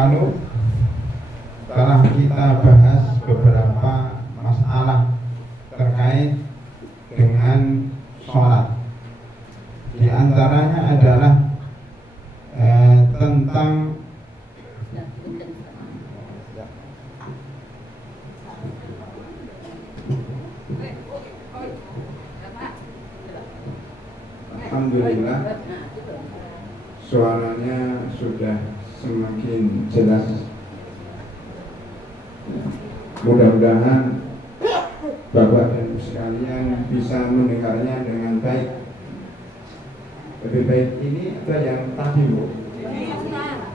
Lalu telah kita bahas beberapa masalah terkait dengan sholat. Di antaranya adalah tentang alhamdulillah suaranya sudah semakin jelas. Mudah-mudahan Bapak dan Ibu sekalian bisa mendengarnya dengan baik. Lebih baik ini atau yang tadi, Bu?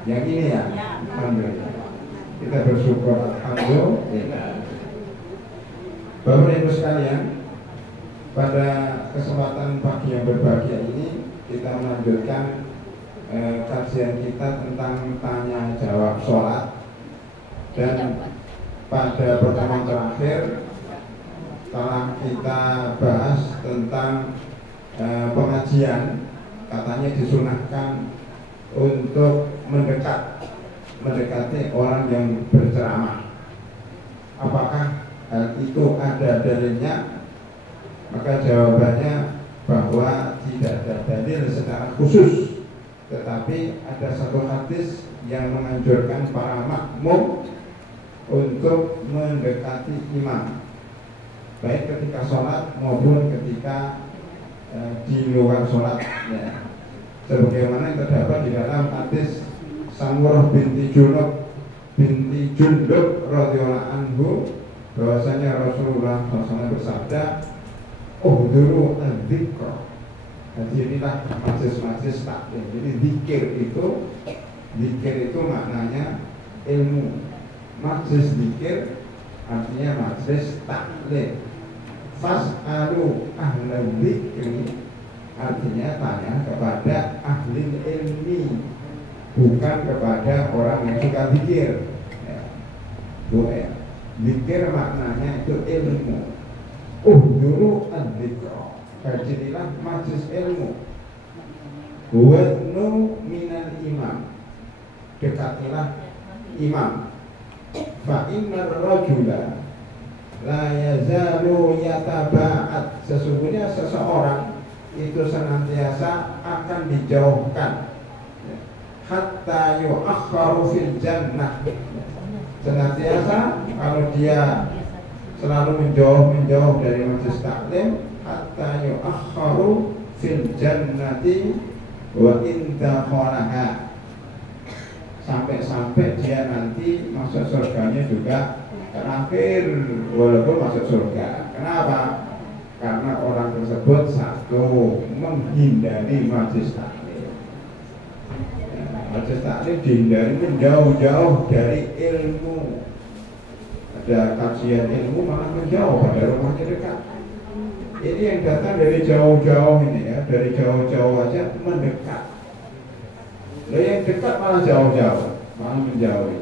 Yang ini ya? Alhamdulillah. Kita bersyukur, alhamdulillah. Bapak dan Ibu sekalian, pada kesempatan pagi yang berbahagia ini kita melanjutkan kajian kita tentang tanya jawab sholat. Dan pada pertemuan terakhir telah kita bahas tentang pengajian, katanya disunahkan untuk mendekati orang yang berceramah. Apakah hal itu ada dalilnya? Maka jawabannya bahwa tidak ada dalil secara khusus, tetapi ada satu hadis yang menganjurkan para makmum untuk mendekati imam, baik ketika sholat maupun ketika di luar sholat, ya. Sebagaimana yang terdapat di dalam hadis Samurah binti Jundub radhiyallahu anhu, bahwasanya Rasulullah SAW bersabda, "Uhduru adzikra." Hadirilah majlis-majlis taklim. Jadi zikir itu maknanya ilmu. Majlis zikir artinya majlis taklim. Fas'alu ahlal dzikri artinya tanya kepada ahli ilmi, bukan kepada orang yang suka zikir. Zikir maknanya itu ilmu. Uhduru adzikra, hadirilah majlis ilmu. Wadnu minal imam, dekatilah imam. Fa innar rajula la yazalu yataba'at, sesungguhnya seseorang itu senantiasa akan dijauhkan, hatta yu'akharu fil jannah, senantiasa kalau dia selalu menjauh dari majlis taklim, hatta yu'akharu fil jannati wa in dakhalaha, sampai dia nanti masuk surganya juga terakhir walaupun masuk surga. Kenapa? Karena orang tersebut satu, menghindari majlis taklim. Majlis taklim dihindari, menjauh-jauh dari ilmu. Ada kajian ilmu malah menjauh, pada rumahnya dekat. Ini yang datang dari jauh-jauh ini ya, dari jauh-jauh aja mendekat. Loh, yang dekat malah jauh-jauh, malah menjauhi.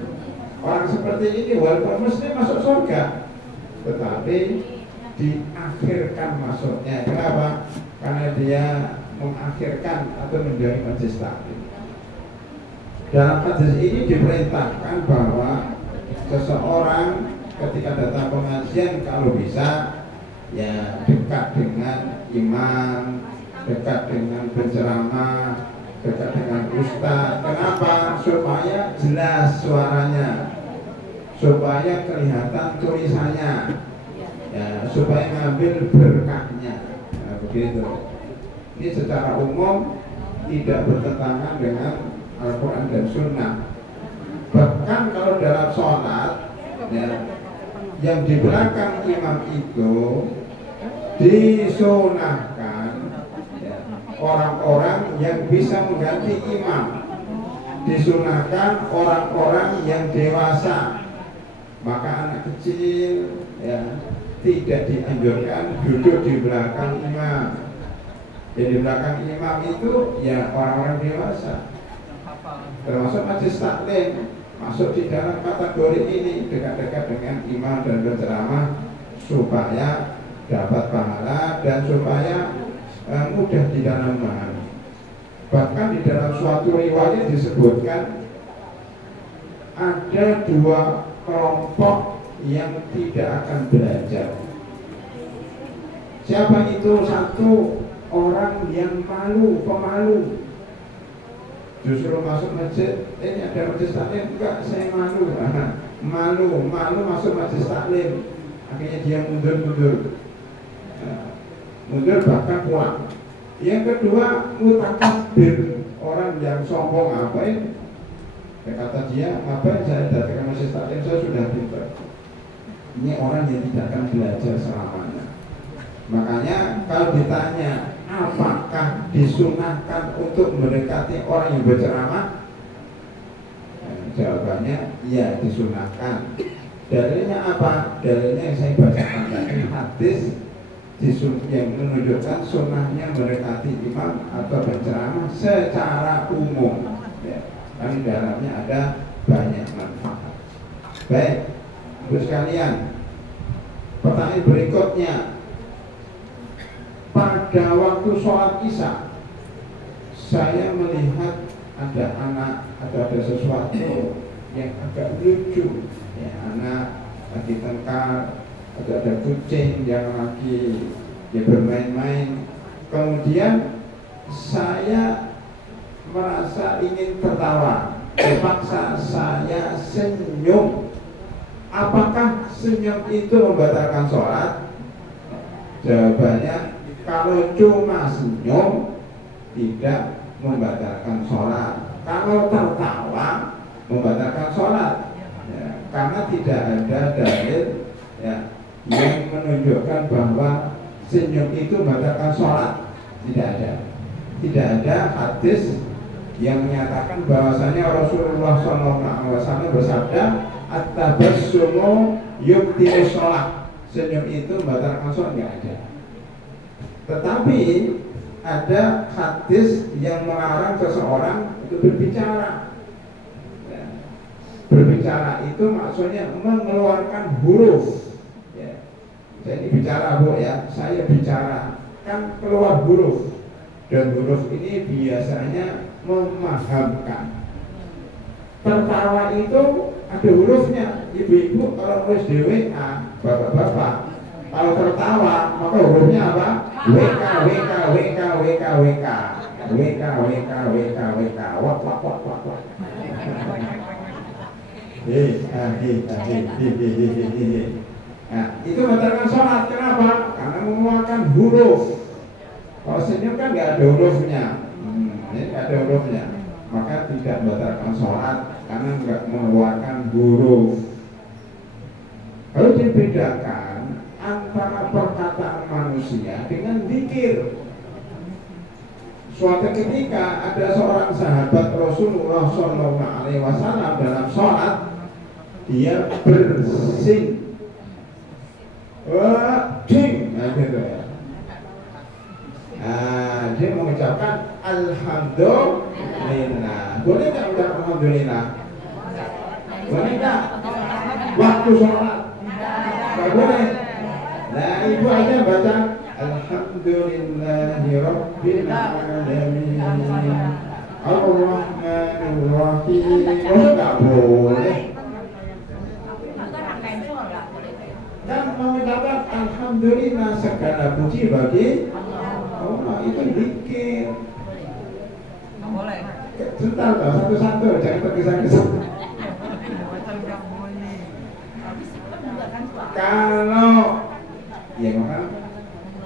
Orang seperti ini walaupun muslim masuk surga, tetapi diakhirkan masuknya. Kenapa? Karena dia mengakhirkan atau menjauhi majlis taklim. Dalam hadis ini diperintahkan bahwa seseorang ketika datang pengajian kalau bisa ya dekat dengan imam, dekat dengan penceramah, dekat dengan ustaz. Kenapa? Supaya jelas suaranya, supaya kelihatan tulisannya, ya, supaya ngambil berkahnya. Nah, begitu. Ini secara umum tidak bertentangan dengan Al-Quran dan Sunnah. Bahkan kalau dalam sholat, ya, yang di belakang imam itu disunahkan orang-orang yang bisa mengganti imam, disunahkan orang-orang yang dewasa. Maka anak kecil ya tidak dianjurkan duduk di belakang imam. Jadi di belakang imam itu ya orang-orang dewasa, termasuk majlis taklim, masuk di dalam kategori ini, dekat-dekat dengan imam dan penceramah supaya dapat pahala dan supaya mudah di dalam memahami. Bahkan di dalam suatu riwayat disebutkan ada dua kelompok yang tidak akan belajar. Siapa itu? Satu, orang yang malu, pemalu. Justru masuk masjid, ini ada majelis taklim, enggak, saya malu. Malu masuk majelis taklim. Akhirnya dia mundur, mundur bahkan pulang. Yang kedua, mutakabir, orang yang sombong. Ngapain? Kata dia, ngapain saya datang ke majelis taklim, saya sudah pintar. Ini orang yang tidak akan belajar selamanya. Makanya kalau ditanya apakah disunahkan untuk mendekati orang yang berceramah, jawabannya ya, disunahkan. Dalilnya apa? Dalilnya yang saya bacakan tadi, hadis yang menunjukkan sunnahnya mendekati imam atau berceramah secara umum, ya. Kan di dalamnya ada banyak manfaat. Baik, terus kalian, pertanyaan berikutnya, pada waktu sholat isya saya melihat ada anak atau ada sesuatu yang agak lucu, ya, anak lagi tengkar atau ada kucing yang lagi bermain-main. Kemudian saya merasa ingin tertawa, terpaksa saya senyum. Apakah senyum itu membatalkan sholat? Jawabannya, kalau cuma senyum tidak membatalkan sholat. Kalau tertawa membatalkan sholat, ya, karena tidak ada dalil, ya, yang menunjukkan bahwa senyum itu membatalkan sholat. Tidak ada hadis yang menyatakan bahwasanya Rasulullah SAW bersabda, at-tabassumu yubtilu sholat, senyum itu membatalkan sholat. Nggak ada. Tetapi ada hadis yang melarang seseorang itu berbicara. Ya. Berbicara itu maksudnya mengeluarkan huruf. Ya. Jadi bicara, Bu, ya, saya bicara, kan keluar huruf. Dan huruf ini biasanya memahamkan. Tertawa itu ada hurufnya. Ibu-ibu kalau nulis di WA, bapak-bapak, kalau tertawa maka hurufnya apa? WK, WK, WK, WK, WK, WK, WK, WK, WK, wak, wak, wak, wak, wak. Nah, itu membatalkan sholat. Kenapa? Karena mengeluarkan huruf. Kalau senyum kan nggak ada hurufnya, ini nggak ada hurufnya, maka tidak membatalkan sholat karena nggak mengeluarkan huruf. Lalu dibedakan antara perkataan manusia dengan zikir. Suatu ketika ada seorang sahabat Rasulullah SAW dalam sholat, dia bersin, nah gitu ya. Nah, dia mengucapkan alhamdulillah. Boleh nggak ucap alhamdulillah? Boleh nggak? Waktu sholat? Nggak boleh. Nah, ibu aja baca alhamdulillahirabbil alamin ar-rahmanir rahim. Nggak boleh. Dan mengucapkan alhamdulillah, segala puji bagi Allah, itu zikir. Boleh. Sebentar, satu-satu, jangan tergesa-gesa. Kalau ya, maka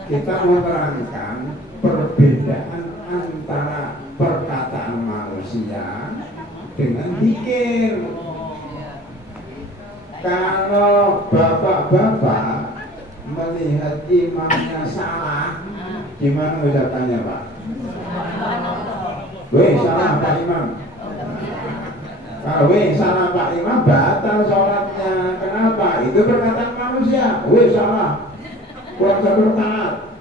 kita menerangkan perbedaan antara perkataan manusia dengan zikir. Kalau bapak-bapak melihat imamnya salah, gimana ucapannya, Pak? Weh, salah Pak Imam. Weh, salah Pak Imam, batal sholatnya. Kenapa? Itu perkataan manusia. Weh, salah, kurang satu rakaat,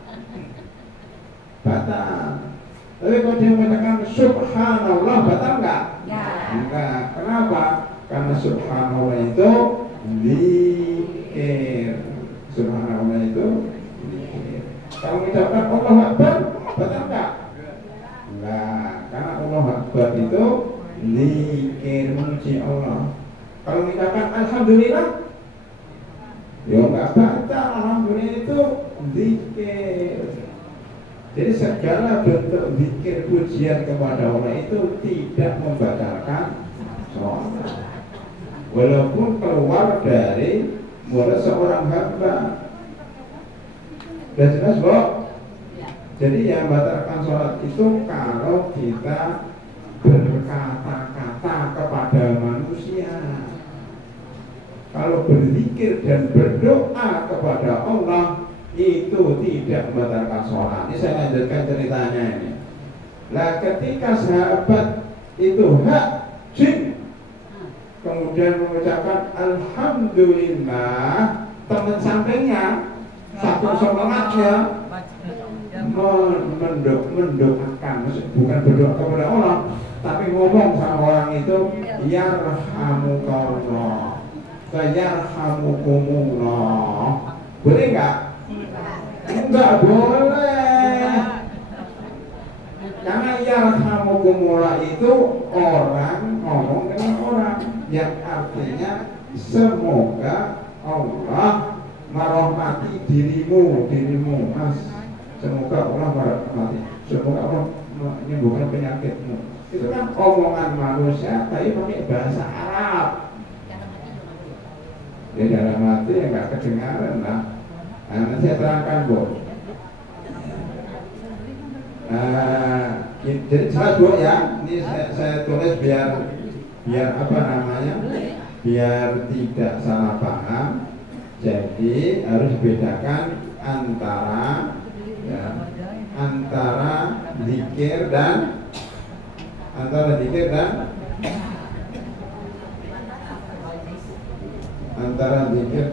batal. Tapi kalau dia mengatakan subhanallah, batal enggak? Ya. Enggak. Kenapa? Karena subhanallah itu zikir. Subhanallah itu zikir. Kalau mengucapkan Allahu Akbar, batal enggak? Enggak. Karena Allahu Akbar itu zikir, memuji Allah. Kalau mengucapkan alhamdulillah, ya nggak batal. Alhamdulillah itu zikir. Jadi segala bentuk zikir pujian kepada Allah itu tidak membatalkan sholat, walaupun keluar dari mulut seorang hamba. Sudah jelas, Bu? Jadi yang membatalkan sholat itu kalau kita berkata-kata kepada manusia. Kalau berzikir dan berdoa kepada Allah itu tidak membatalkan sholat. Ini saya lanjutkan ceritanya ini. Nah, ketika sahabat itu jin kemudian mengucapkan alhamdulillah, teman sampingnya satu sholatnya mendoakan, bukan berdoa kepada Allah, tapi ngomong sama orang itu yarhamukallah, yarhamukumullah. Boleh nggak? Enggak boleh. Karena yarhamukumullah itu orang ngomong dengan orang, yang artinya semoga Allah merahmati dirimu, Mas. Semoga Allah merahmati, semoga Allah menyembuhkan penyakitmu. Itu kan omongan manusia, tapi pakai bahasa Arab. Ya dalam hati ya nggak kedengaran lah. Nah, nanti saya terangkan, Bu. Jadi jelas, Bu, ya. Ini saya tulis biar apa namanya? Biar tidak salah paham. Jadi harus bedakan antara zikir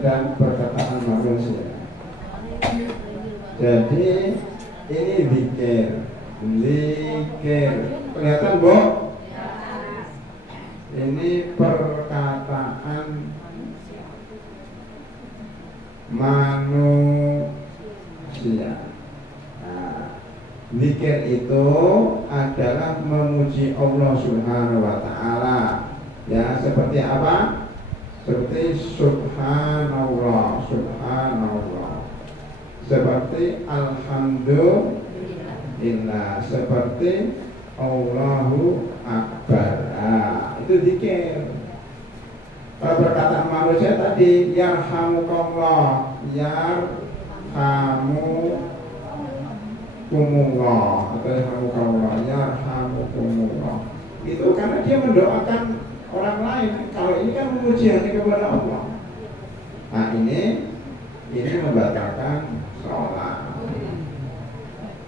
dan perkataan manusia. Jadi ini zikir. Kelihatan, Bu? Ini perkataan manusia. Zikir itu adalah memuji Allah Subhanahu wa Ta'ala. Ya, seperti apa? Seperti subhanallah, seperti alhamdulillah, seperti Allahu Akbar. Itu zikir. Kalau perkataan manusia tadi yarhamukallah, yarhamukumullah, atau yarhamukallah, yarhamukumullah. Itu karena dia mendoakan orang lain. Kalau ini kan memuji hanya kepada Allah. Nah, ini membatalkan sholat.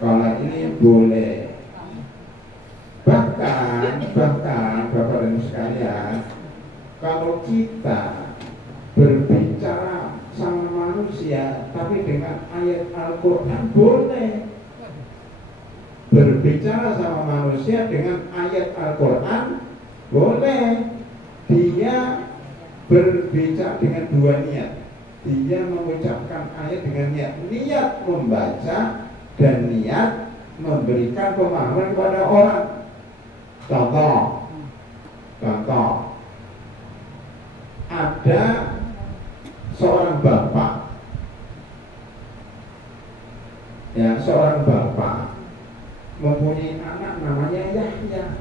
Kalau ini boleh. Bahkan Bapak dan Ibu sekalian, kalau kita berbicara sama manusia tapi dengan ayat Al-Quran, boleh. Berbicara sama manusia dengan ayat Al-Quran, boleh. Dia berbicara dengan dua niat. Dia mengucapkan ayat dengan niat membaca dan niat memberikan pemahaman kepada orang. Contoh, ada seorang bapak, mempunyai anak namanya Yahya.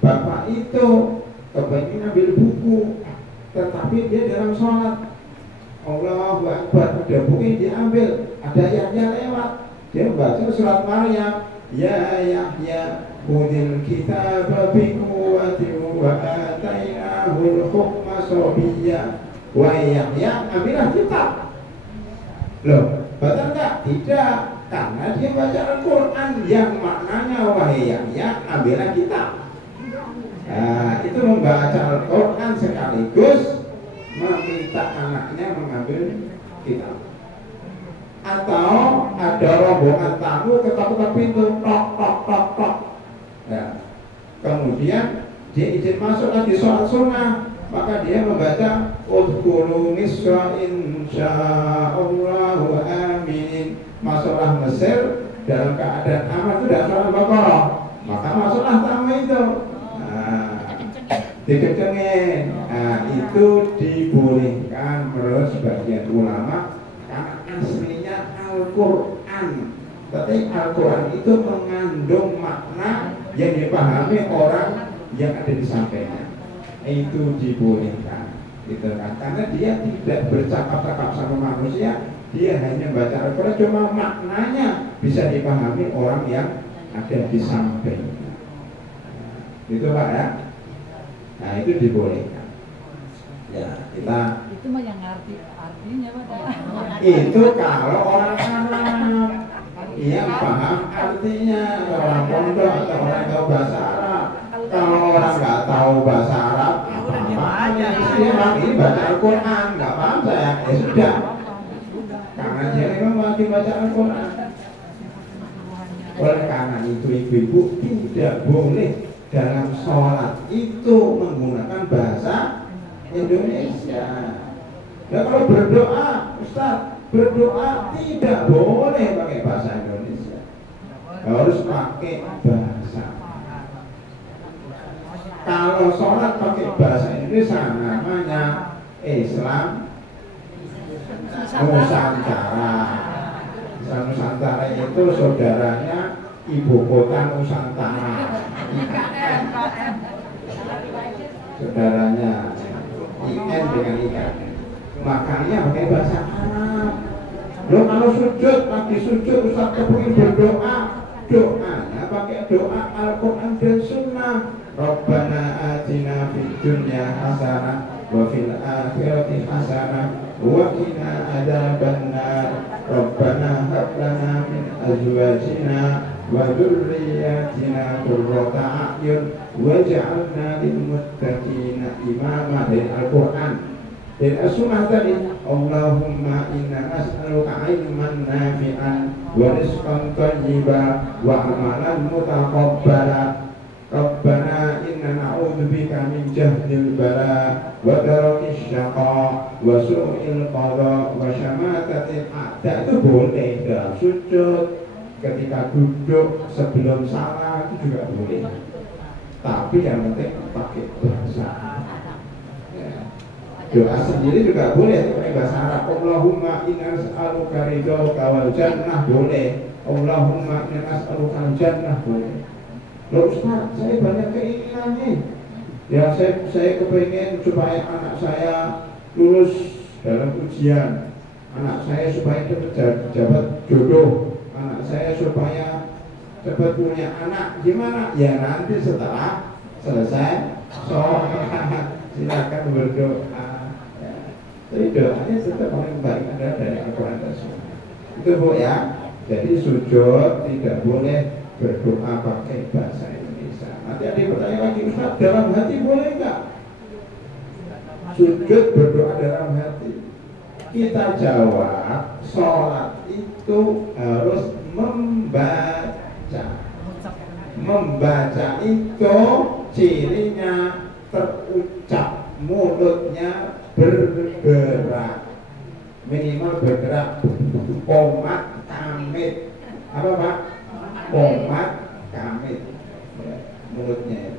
Bapak itu kepengen ambil buku, tetapi dia dalam sholat. Allahu Akbar, ada buku yang diambil, ada Yahya lewat, dia membaca surat Maryam. Ya Yahya khudil kitaba biquwwatin wa atainahul hukma sabiyya. Wahai Yahya, ambillah kitab. Loh, batal enggak? Tidak, karena dia baca Al-Quran yang maknanya wahai Yahya, ambillah kitab. Nah, itu membaca Al-Quran sekaligus meminta anaknya mengambil kitab. Atau ada rombongan tamu ketok-ketok pintu, tok. Ya. Kemudian dia izin masuk lagi sholat sunnah, maka dia membaca udkhulu Misra insyaallah amin. Masuklah Mesir dalam keadaan aman, itu dalam surah Al-Baqarah. Maka masuklah tamu itu. Nah, dikecengin. Nah, itu dibolehkan menurut sebagian ulama karena aslinya Al-Quran. Tapi Al-Quran itu mengandung makna yang dipahami orang yang ada di sampingnya. Itu dibolehkan, gitu kan? Karena dia tidak bercakap-cakap sama manusia, dia hanya baca Al-Quran, cuma maknanya bisa dipahami orang yang ada di sampingnya. Gitu Pak ya? Nah itu dibolehkan. Ya kita. Itu mah yang ngerti artinya Pak. Itu kalau orang Arab, iya paham artinya. Orang pondok atau orang tahu bahasa Arab. Kalau orang nggak tahu bahasa Arab, apa ini baca Al-Quran, nggak paham saya, ya sudah. Karena dia memang wajib baca Al-Quran. Oleh karena itu ibu-ibu tidak boleh dalam sholat itu menggunakan bahasa Indonesia. Dan kalau berdoa, Ustaz, berdoa tidak boleh pakai bahasa Indonesia, harus pakai bahasa. Kalau sholat pakai bahasa Indonesia namanya Islam Nusantara. Islam Nusantara itu saudaranya ibu kota Nusantara. Saudaranya IN dengan IN. Makanya pakai bahasa Arab. Loh kalau sujud, lagi sujud Ustaz kepingin berdoa, doanya pakai doa Al-Quran dan Sunnah. Rabbana atina fid dunya hasanah wa fil akhirati hasanah wa qina adzabannar. Rabbana hab lana min azwajina wa dzurriyyatina qurrata a'yun waj'alna lil muttaqina imama. Dari Al-Quran dan As-Sunnah tadi, Allahumma inna as'aluka ilman nafi'an wa rizqan thayyiban wa amalan mutaqabbala. Rabbana inna na'udzubika min jahdil bala wa darakis syaqa wa su'il qada wa syamatatil a'da. Itu boleh dalam sujud, ketika duduk, sebelum salat itu juga boleh. Tapi yang penting pakai bahasa. Doa sendiri juga boleh pakai bahasa Arab. Allahumma inna as'aluka ridhaka wal jannah boleh. Allahumma inna as'aluka al jannah boleh. Loh Ustaz, saya banyak keinginan nih. Ya saya kepengen supaya anak saya lulus dalam ujian, anak saya supaya dapat jabat jodoh, anak saya supaya cepat punya anak. Gimana? Ya nanti setelah selesai sholat silakan berdoa. Ya. Tapi doanya tetap paling baik adalah dari Al-Quran dan Sunnah. Itu Bu ya. Jadi sujud tidak boleh berdoa pakai bahasa Indonesia. Nanti ada bertanya lagi, Ustaz, dalam hati boleh enggak? Sujud berdoa dalam hati. Kita jawab, sholat itu harus membaca. Membaca itu cirinya terucap, mulutnya bergerak, minimal bergerak komat kamit. Apa Pak? Komat kamit ya, mulutnya.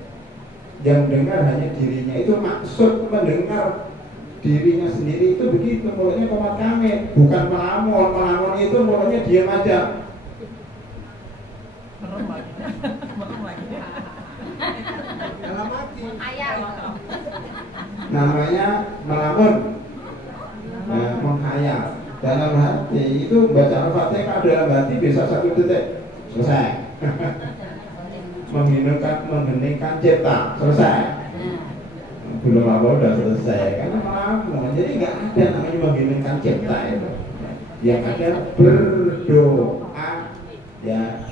Yang dengar hanya dirinya. Itu maksud mendengar dirinya sendiri itu begitu, mulutnya komat kamit, bukan melamun. Melamun itu mulutnya diam aja. Namanya melamun, menghayal. Dalam hati itu baca Al-Fatihah dalam hati bisa 1 detik selesai. Mengheningkan cipta selesai. Belum apa udah selesai karena melamun. Jadi nggak ada namanya mengheningkan cipta itu. Yang ada berdoa, ya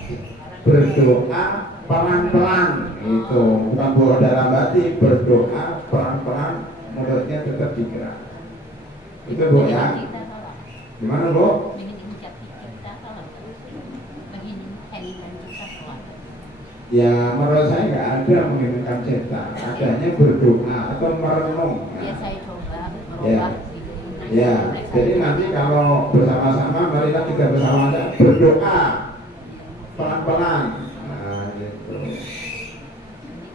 berdoa pelan-pelan itu, bukan bawa dalam hati, berdoa pelan-pelan, mulutnya tetap digerak. Itu Bu ya. Gimana Bu? Ya menurut saya nggak ada menginginkan cipta, adanya berdoa atau merenung. Ya saya coba Ya. Ya, jadi nanti kalau bersama-sama marilah kita bersama berdoa pelan-pelan. Nah, gitu.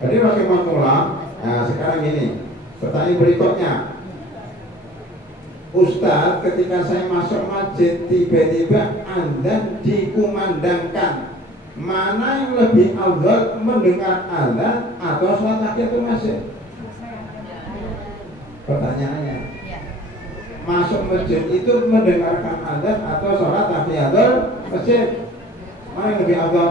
Jadi bagaimana Nah sekarang ini pertanyaan berikutnya, Ustadz, ketika saya masuk masjid tiba-tiba azan dikumandangkan, mana yang lebih afdal, mendengar azan atau sholat tahiyatul masjid? Pertanyaannya, masuk masjid itu mendengarkan azan atau sholat tahiyatul masjid? Mana yang lebih afdal?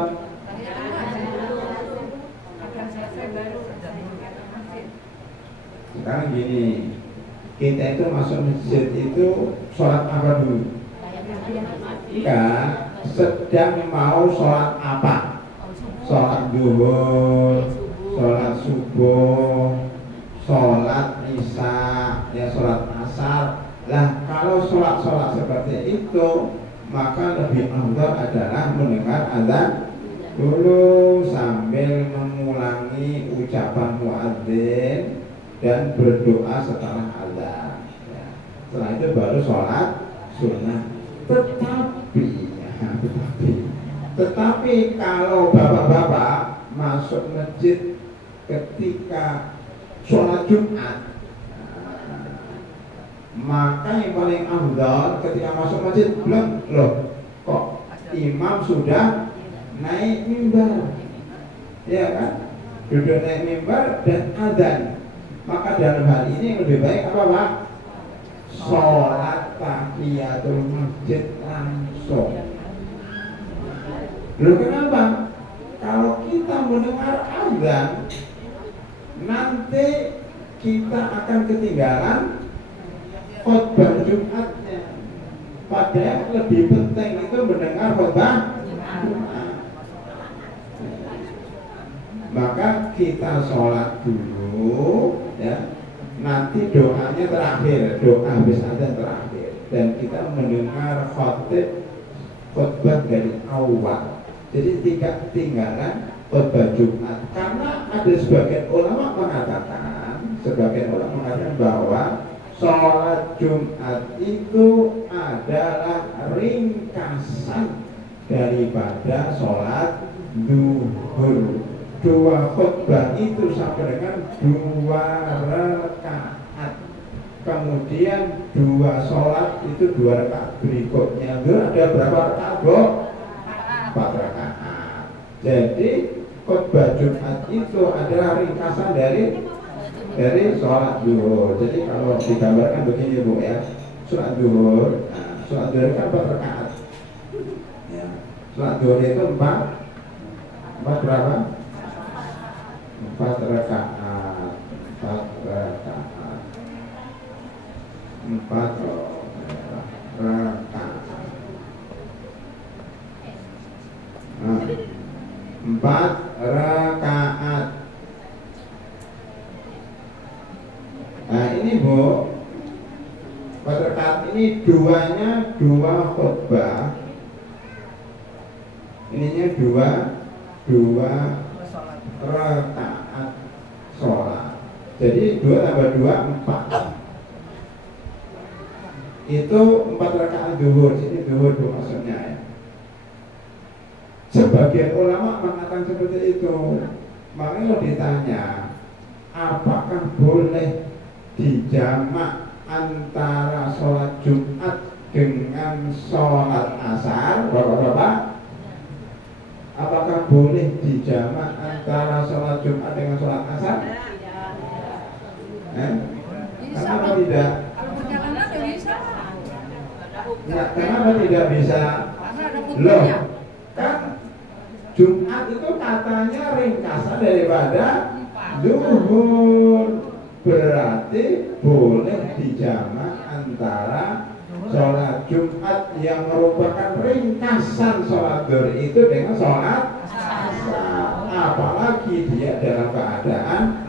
Sekarang gini, kita itu masuk masjid itu sholat apa dulu? Enggak, sedang mau sholat apa? Sholat duhur, sholat subuh, sholat isya, ya sholat asar. Lah kalau sholat seperti itu, maka lebih afdal adalah mendengar azan dulu sambil mengulangi ucapan muadzin dan berdoa setelah azan. Ya. Setelah itu baru sholat sunnah. Tetapi kalau bapak-bapak masuk masjid ketika sholat Jumat, maka yang paling afdal ketika masuk masjid belum loh, kok imam sudah naik mimbar, ya kan? Duduk naik mimbar dan azan. Maka dalam hal ini yang lebih baik apa Pak? Sholat tahiyatul masjid langsung. Loh kenapa? Kalau kita mendengar azan, nanti kita akan ketinggalan khutbah Jumatnya. Padahal lebih penting itu mendengar khutbah Jumat. Maka kita sholat dulu, ya. Nanti doanya terakhir, doa habis azan terakhir, dan kita mendengar khutbah dari awal. Jadi tidak ketinggalan khutbah Jumat. Karena ada sebagian ulama mengatakan bahwa sholat Jumat itu adalah ringkasan daripada sholat duhur. Dua khutbah itu sampai dengan 2 rakaat. Kemudian 2 sholat itu 2 rakaat berikutnya. Itu ada berapa rakaat, Bu? 4 rakaat. Jadi khutbah Jumat itu adalah ringkasan dari sholat duhur. Jadi kalau digambarkan begini Bu ya, sholat duhur kan 4 rakaat. Ya. Sholat duhur itu 4 berapa? 4 rakaat. 4 rakaat. Nah, 4 rakaat. Nah ini Bu, 4 rakaat ini duanya 2 khutbah. Ininya 2 rakaat sholat. Jadi 2 tambah 2 4. Itu 4 rakaat duhur. Ini duhur Bu maksudnya ya. Sebagian ulama mengatakan seperti itu. Makanya ditanya, apakah boleh dijamak antara sholat Jumat dengan sholat asar? Bapak-bapak, apakah boleh dijamak antara sholat Jumat dengan sholat asar? Kenapa tidak? Ya, kenapa tidak bisa? Loh, kan Jumat itu katanya ringkasan daripada duhur. Berarti boleh dijamak antara sholat Jumat yang merupakan ringkasan sholat duhur itu dengan sholat asar. Apalagi dia dalam keadaan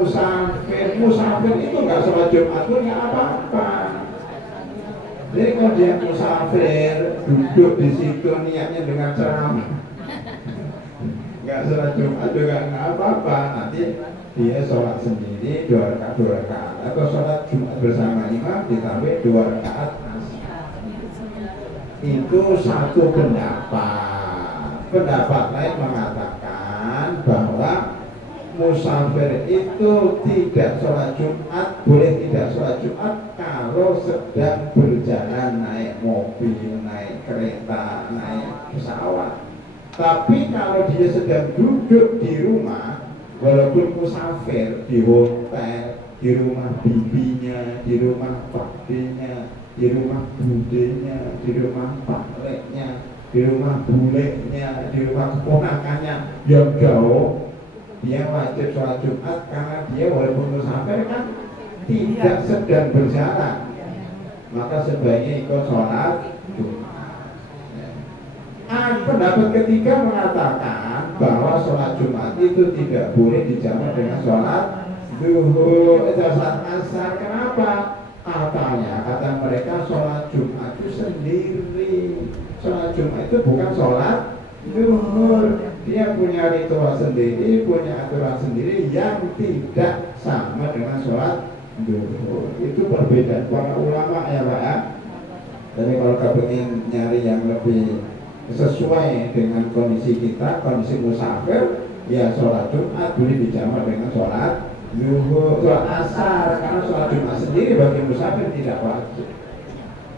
musafir. Musafir itu nggak sholat Jumat pun nggak apa-apa. Jadi kalau dia musafir duduk di situ niatnya dengan ceramah, nggak sholat Jumat juga nggak apa-apa. Nanti dia sholat sendiri 2 rakaat atau sholat Jumat bersama imam ditambah 2 rakaat asar. Itu satu pendapat. Pendapat lain mengatakan bahwa musafir itu tidak sholat Jumat, boleh tidak sholat Jumat kalau sedang berjalan naik mobil, naik kereta, naik pesawat. Tapi kalau dia sedang duduk di rumah, walaupun musafir, di hotel, di rumah bibinya, di rumah pakdenya, di rumah budenya, di rumah pakleknya, di rumah buleknya, di rumah keponakannya yang jauh, dia wajib sholat Jumat karena dia walaupun musafir kan tidak sedang berjalan, maka sebaiknya ikut sholat Jumat. Pendapat ketiga mengatakan bahwa sholat Jumat itu tidak boleh dijamak dengan sholat zuhur, sholat asar. Kenapa? Kata mereka sholat Jumat itu sendiri. Sholat Jumat itu bukan sholat zuhur. Dia punya ritual sendiri, punya aturan sendiri yang tidak sama dengan sholat zuhur. Itu perbedaan para ulama ya Pak ya. Jadi kalau kamu ingin nyari yang lebih sesuai dengan kondisi kita, kondisi musafir, ya sholat Jumat boleh dijamak dengan sholat zuhur, sholat asar, karena sholat Jumat sendiri bagi musafir tidak wajib.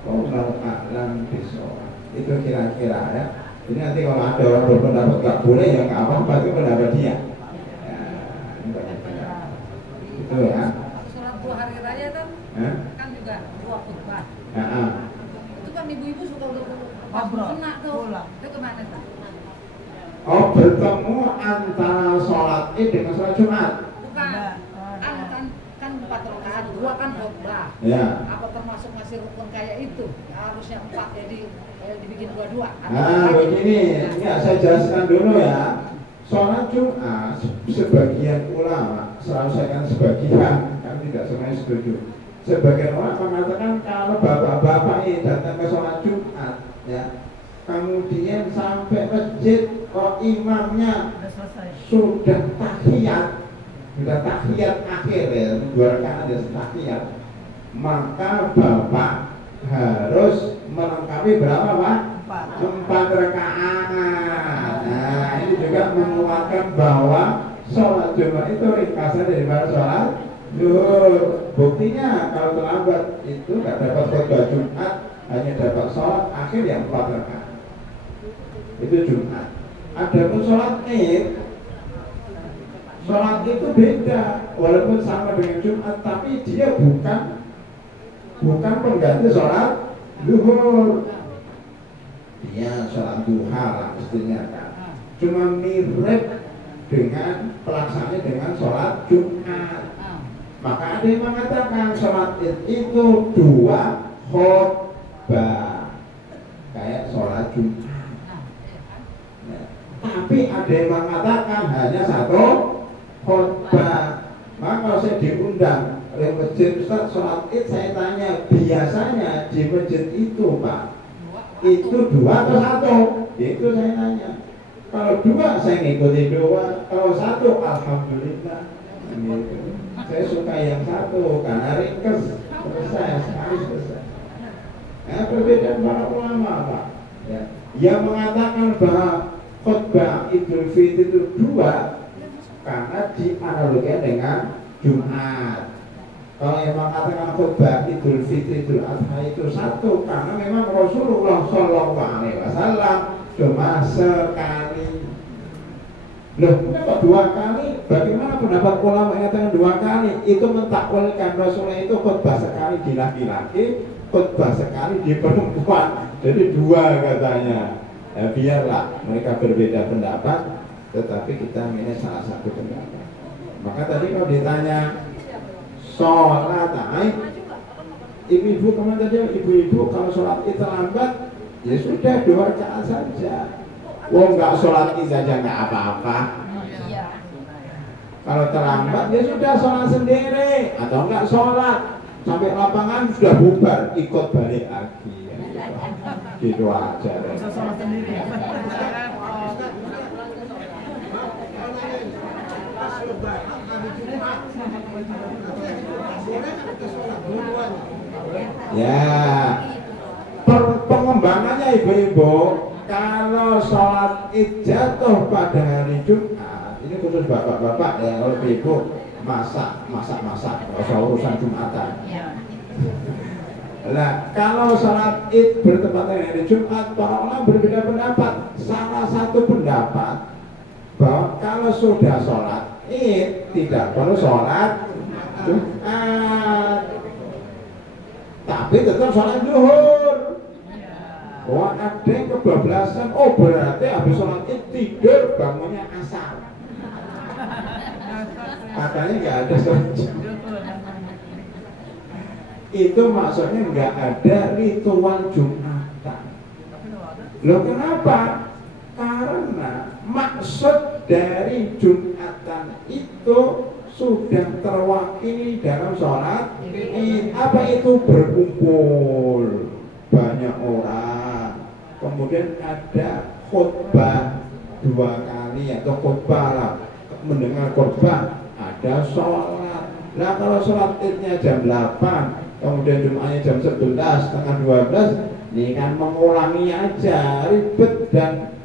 Wallahu a'lam bishawab. Itu kira-kira ya. Jadi nanti kalau ada orang berpendapat nggak boleh, ya nggak apa-apa, itu pendapat dia. Ya, itu ya. Sholat 2 hari raya kan, kan juga 2 khutbah. Itu kan ibu-ibu suka kena tuh, itu kemana tuh? Oh, bertemu antara sholat Id dengan sholat Jumat? Bukan, kan 4 rakaat, 2 kan khutbah. Ya. Apa termasuk masih rukun kayak itu? Ya, harusnya 4 jadi dibikin 2-2. Begini, ya saya jelaskan dulu ya. Sholat Jumat sebagian ulama, selalu saya kan sebagian, kan tidak semuanya setuju. Sebagian orang mengatakan kalau bapak-bapak ini datang ke sholat Jumat, ya, kemudian sampai masjid, kok imamnya sudah tahiyat akhir ya, 2 rakaat ada tahiyat, maka bapak harus melengkapi berapa Pak? 4 rakaat. Nah, ini juga menguatkan bahwa sholat Jumat itu ringkasan daripada sholat zuhur. Buktinya kalau terlambat itu nggak dapat khutbah Jumat, hanya dapat sholat akhir yang 4 rakaat. Itu Jumat. Adapun sholat Id, sholat itu beda, walaupun sama dengan Jumat, tapi dia bukan pengganti sholat zuhur. Dia sholat duha lah mestinya kan. Cuma mirip dengan pelaksananya dengan sholat Jumat. Maka ada yang mengatakan sholat Id itu 2 khutbah kayak sholat Jumat. Nah, tapi ada yang mengatakan hanya 1 khutbah. Maka kalau saya diundang oleh masjid, Ustaz sholat Id, saya tanya biasanya di masjid itu Pak, itu 2 atau 1? Itu saya tanya. Kalau 2 saya ngikuti 2, kalau 1 alhamdulillah gitu. Saya suka yang 1 karena ringkas, selesai, sekali selesai. Nah, perbedaan para ulama Pak ya, yang mengatakan bahwa khutbah Idul Fitri itu 2 karena dianalogikan dengan Jumat. Kalau yang mengatakan khutbah Idul Fitri Idul Adha itu 1 karena memang Rasulullah Shallallahu Alaihi Wasallam cuma sekali. Loh, kenapa 2 kali? Bagaimana pendapat ulama yang mengatakan 2 kali? Itu mentakwilkan Rasulullah itu khutbah sekali di laki-laki, khutbah sekali di perempuan. Jadi 2 katanya. Ya, biarlah mereka berbeda pendapat, tetapi kita milih salah satu pendapat. Maka tadi kalau ditanya sholat Id, ibu-ibu kemana tadi? Ibu-ibu kalau sholat Id terlambat, ya sudah 2 rakaat saja. Nggak sholat Id saja nggak apa-apa. Kalau terlambat, ya sudah sholat sendiri atau nggak sholat sampai lapangan sudah bubar, ikut balik lagi. Gitu aja. Bisa sholat sendiri. Ya, pengembangannya ibu-ibu, kalau sholat Id jatuh pada hari Jumat, ini khusus bapak-bapak ya, kalau ibu masak, nggak usah urusan Jumatan. Nah, kalau sholat id bertepatan dengan hari Jumat, para ulama berbeda pendapat. Salah satu pendapat bahwa kalau sudah sholat id tidak perlu sholat Jumat, tapi tetap sholat zuhur. Wah, ada yang kebablasan. Oh, berarti habis sholat id tidur, bangunnya asar. Katanya nggak ada sholat Jumat. Itu maksudnya nggak ada ritual Jumatan. Loh, kenapa? Karena maksud dari Jumatan itu sudah terwakili dalam sholat id. Apa itu? Berkumpul banyak orang, kemudian ada khutbah 2 kali atau khutbah lah, mendengar khutbah, ada sholat. Nah, kalau sholat idnya jam 8, kemudian Jumatnya jam 11, setengah 12, ini kan mengulangi aja, ribet dan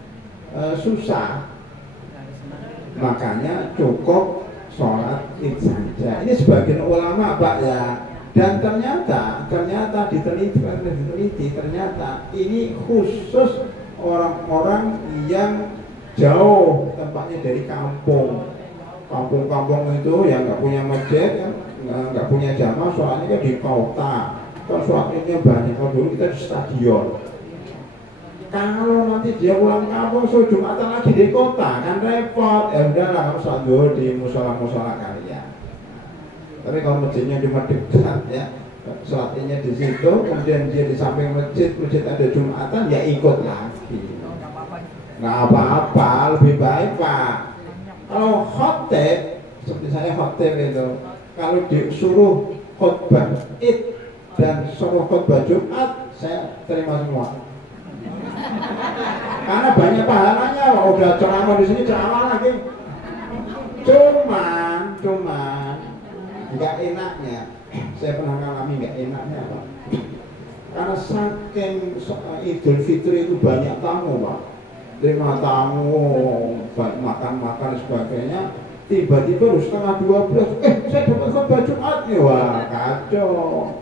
susah. Makanya cukup sholat id saja. Ini sebagian ulama Pak ya. Dan ternyata diteliti ternyata ini khusus orang-orang yang jauh tempatnya dari kampung. Kampung-kampung itu yang nggak punya masjid, nggak punya jamaah, soalnya kan di kota. Kalau sholatnya banyak, kalau dulu kita di stadion. Kalau nanti dia pulang kampung, so Jumatan lagi di kota, kan repot. Ya udahlah, harus sholat dulu di musola-musola kalian. Tapi kalau masjidnya cuma dekat ya, sholatnya di situ, kemudian dia di samping masjid ada Jumatan, ya ikut lagi. Nggak apa-apa, lebih baik Pak. Kalau khotib, seperti saya khotib itu, kalau disuruh khutbah id dan suruh khutbah Jumat, saya terima semua. Karena banyak pahalanya, udah ceramah di sini ceramah lagi. Cuman nggak enaknya, saya pernah ngalami nggak enaknya Pak. Karena saking Idul Fitri itu banyak tamu Pak, terima tamu, makan sebagainya. Tiba-tiba harus setengah 12, saya dapat khutbah Jumat nih, wah kacau.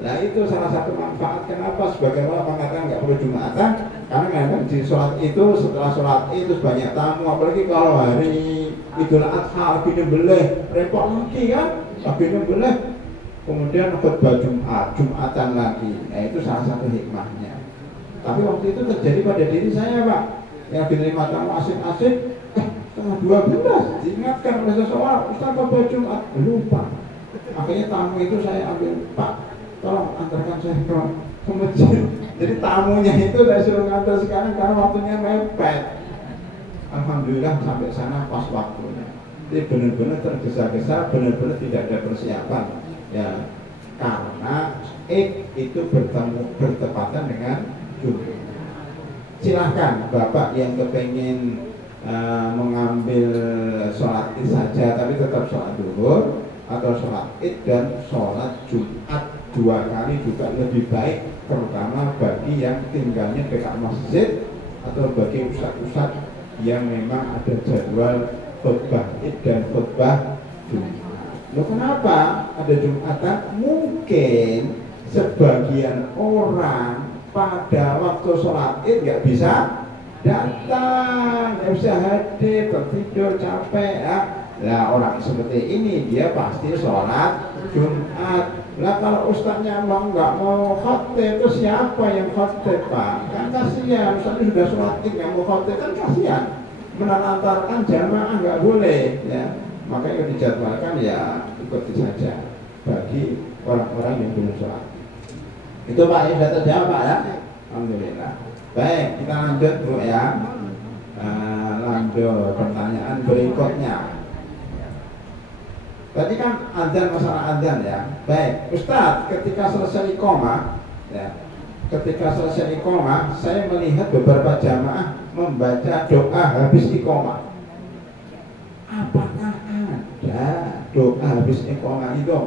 Nah itu salah satu manfaat kenapa sebagaimana mengatakan nggak perlu Jumatan, karena memang di sholat itu setelah sholat itu banyak tamu, apalagi kalau hari Idul Adha lagi nyembelih, repot lagi kan, lagi nyembelih, kemudian khutbah Jumatan lagi. Nah itu salah satu hikmahnya. Tapi waktu itu terjadi pada diri saya Pak, yang diterima tamu asik-asik, setengah 12 diingatkan oleh seseorang, Ustaz khutbah Jumat, lupa. Akhirnya tamu itu saya ambil, Pak, tolong antarkan saya ke masjid. Jadi tamunya itu saya suruh ngantar sekarang karena waktunya mepet. Alhamdulillah sampai sana pas waktunya. Jadi benar-benar tergesa-gesa, benar-benar tidak ada persiapan. Ya, karena itu bertepatan dengan Jumat. Silahkan Bapak yang kepengen mengambil sholat id saja tapi tetap sholat zuhur, atau sholat id dan sholat Jumat 2 kali juga lebih baik, terutama bagi yang tinggalnya dekat masjid atau bagi ustadz-ustadz yang memang ada jadwal khutbah id dan khutbah Jumat. Loh, kenapa ada Jumatan? Mungkin sebagian orang pada waktu sholat id nggak bisa datang, nggak bisa hadir, tertidur, capek ya. Nah orang seperti ini dia pasti sholat Jumat. Lah kalau ustadznya nggak mau khotib, terus siapa yang khotib Pak? Kan kasihan, ustadznya sudah sholat id nggak mau khotib, kan kasihan. Menelantarkan jamaah nggak boleh ya. Makanya dijadwalkan ya ikuti saja bagi orang-orang yang belum sholat. Itu Pak ya, sudah terjawab Pak ya. Alhamdulillah. Baik, kita lanjut Bu ya. Lanjut pertanyaan berikutnya. Tadi kan adzan, masalah adzan ya. Baik, Ustadz, ketika selesai iqamah ya, ketika selesai iqamah, saya melihat beberapa jamaah membaca doa habis iqamah. Apakah ada doa habis iqamah itu?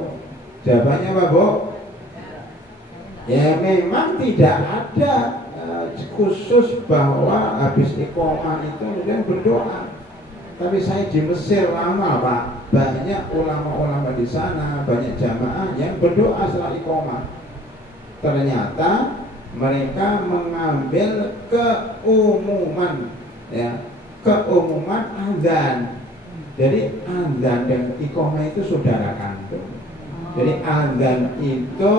Jawabannya apa Bu? Ya memang tidak ada khusus bahwa habis iqamah itu kemudian berdoa. Tapi saya di Mesir lama Pak, banyak ulama-ulama di sana, banyak jamaah yang berdoa setelah iqamah. Ternyata mereka mengambil keumuman, ya, keumuman azan. Jadi azan dan iqamah itu saudara kandung. Jadi azan itu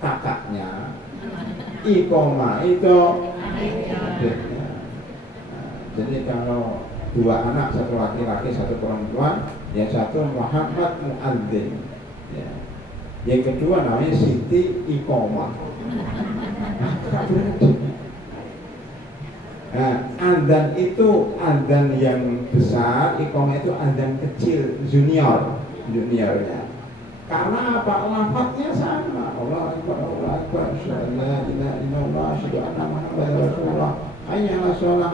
kakaknya, iqamah itu adiknya. Jadi kalau dua anak, satu laki-laki, satu perempuan, yang satu Muhammad Muadzin, ya. Yang kedua namanya Siti Iqamah. Nah, azan itu azan yang besar, iqamah itu azan kecil, juniornya. Karena apa? Lafadznya sama. Allah Akbar, Allah Akbar, la ilaha illallah, asyhadu anna Muhammadar Rasulullah. Hayya 'alas shalah,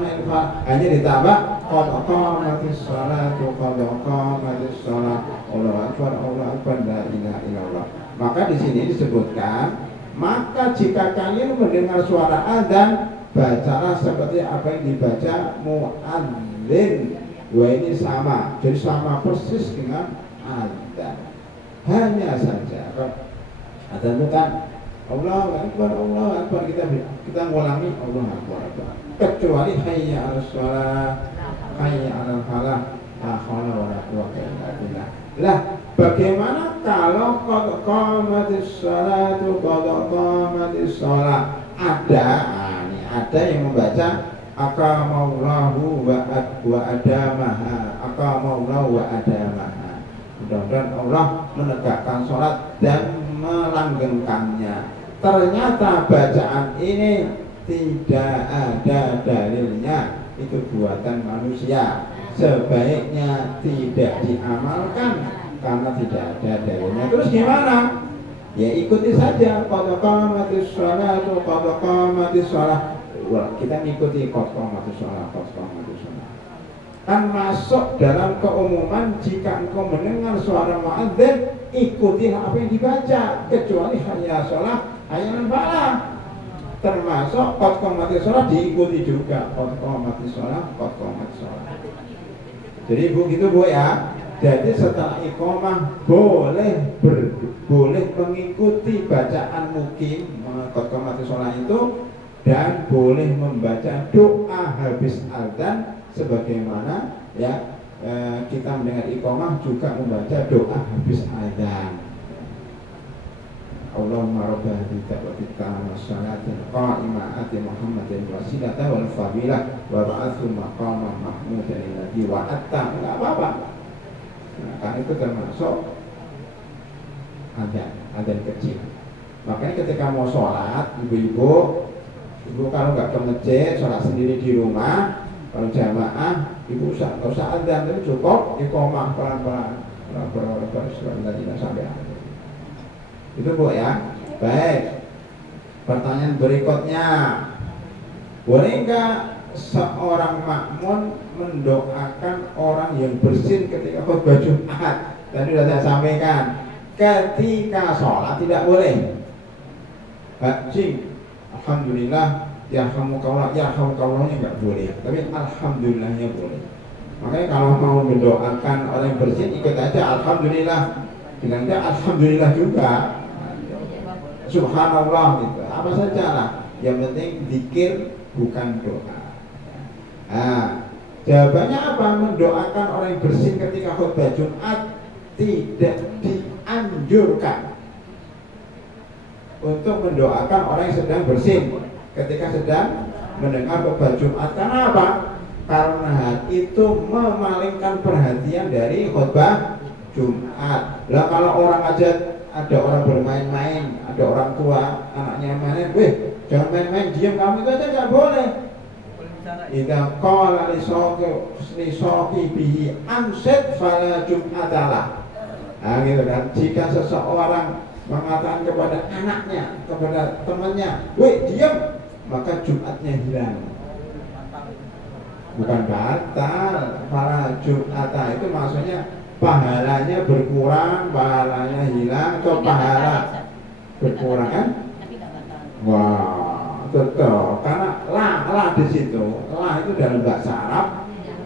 hanya ditambah qad qamatis shalatu, qad qamatis shalah, Allahu Akbar, Allahu Akbar, la ilaha illallah. Maka di sini disebutkan, maka jika kalian mendengar suara azan, bacalah seperti apa yang dibaca muadzin. Dua ini sama, jadi sama persis dengan azan. Hanya saja azan itu kan Allahu Akbar, Allahu Akbar, kita ngulangi Allahu Akbar, kecuali hayya 'alas shalah, hayya 'alal falah, la haula wala quwwata illa billah. Lah, bagaimana kalau qad qamatis shalatu, qad qamatis shalah? Ada yang membaca aqamallahu wa adamaha, aqamallahu wa adamaha. Mudah-mudahan Allah menegakkan sholat dan melanggengkannya. Ternyata bacaan ini tidak ada dalilnya, itu buatan manusia. Sebaiknya tidak diamalkan karena tidak ada dalilnya. Terus gimana? Ya ikuti saja. Qad qamatis sholatu, qad qamatis shalah. Kita ngikuti qad qamatis shalah, qad qamatis shalah. Kan masuk dalam keumuman, jika engkau mendengar suara muadzin, ikutilah apa yang dibaca, kecuali hayya shalah, hayya falah. Termasuk qad qamatis shalah diikuti juga, qad qamatis shalah, qad qamatis shalah. Jadi Bu gitu Bu ya. Jadi setelah iqamah boleh mengikuti bacaan mukim qad qamatis shalah itu, dan boleh membaca doa habis azan sebagaimana ya kita mendengar iqamah juga membaca doa habis azan. Allahumma rabb hadhihi da'wati tammah salatin qa'imah ati Muhammadin wasilata wal fadilah wa ba'athu maqamah mahmudan alladzi wa'atta. Enggak apa-apa. Nah, kan itu termasuk azan kecil. Makanya ketika mau sholat, ibu kalau nggak ke masjid, sholat sendiri di rumah, kalau jamaah, ibu nggak usah azan, tapi cukup iqamah pelan-pelan, sampai akhir. Itu Bu ya. Baik. Pertanyaan berikutnya, boleh nggak seorang makmun mendoakan orang yang bersin ketika khutbah Jumat? Tadi sudah saya sampaikan, ketika sholat tidak boleh. Alhamdulillah, ya alhamdulillahnya nggak boleh, tapi alhamdulillahnya boleh. Makanya kalau mau mendoakan orang yang bersin, ikut aja alhamdulillah, bilang aja alhamdulillah juga, subhanallah gitu, apa saja lah. Yang penting zikir bukan doa. Nah, jawabannya apa? Mendoakan orang yang bersin ketika khutbah Jumat tidak dianjurkan untuk mendoakan orang yang sedang bersin ketika sedang mendengar khutbah Jumat. Karena apa? Karena itu memalingkan perhatian dari khutbah Jumat. Lah kalau orang aja, ada orang bermain-main, ada orang tua anaknya main, jangan main-main, diam kamu, itu aja nggak boleh. Idza qala li sahibihi ansit fala jum'atalah. Nah gitu kan, jika seseorang mengatakan kepada anaknya, kepada temannya, diam, maka Jumatnya hilang. Bukan batal, para Jum'ata itu maksudnya pahalanya berkurang, pahalanya hilang, atau pahala berkurang kan? Wah, betul. Karena lah di situ, lah itu dalam bahasa Arab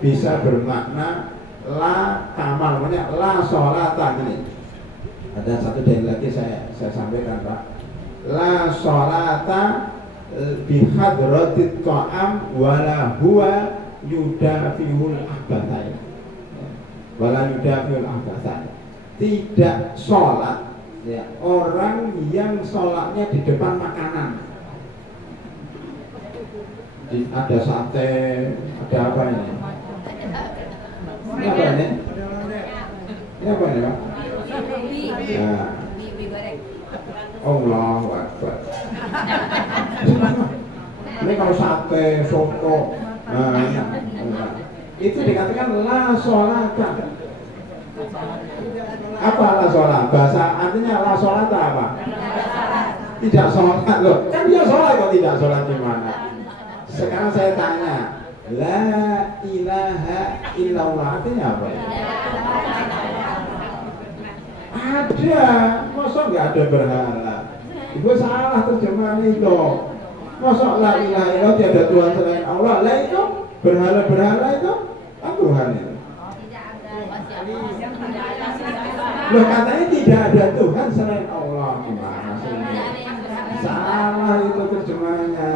bisa bermakna la kamal, maknanya la sholata gini. Ada satu dalil lagi saya sampaikan Pak. La sholata bihadratit ta'am wala huwa yudafiul ahbatain. Wala yudafiul ahbatain. Tidak sholat ya, orang yang sholatnya di depan makanan. Ada sate, ada apa ini? Ini apa ini? Ini apa ini Pak? Nah. Allahu Akbar. Ini kalau sate, soto, itu dikatakan la sholata. Apa la sholat? Bahasa artinya la sholata apa? Tidak sholat loh. Kan dia sholat kok tidak sholat gimana? Sekarang saya tanya, la ilaha illallah artinya apa? Ada, masa nggak ada berhala? Ibu salah terjemahan itu. Masa la ilaha illallah tiada Tuhan selain Allah? Lah itu berhala-berhala itu kan Tuhan itu. Loh katanya tidak ada Tuhan selain Allah, gimana sih? Salah itu terjemahannya.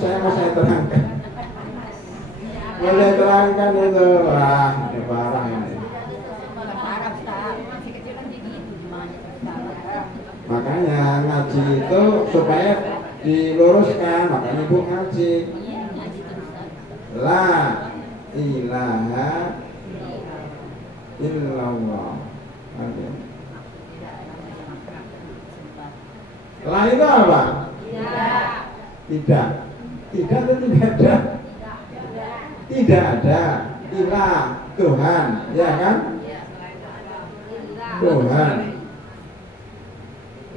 Saya terangkan. Boleh terangkan itu. Wah, ini parah ini. Makanya ngaji itu supaya diluruskan, makanya ibu ngaji. La ilaha illallah. La itu apa? Tidak. Tidak itu tidak ada. Tidak ada. Ilah Tuhan, ya kan? Tuhan.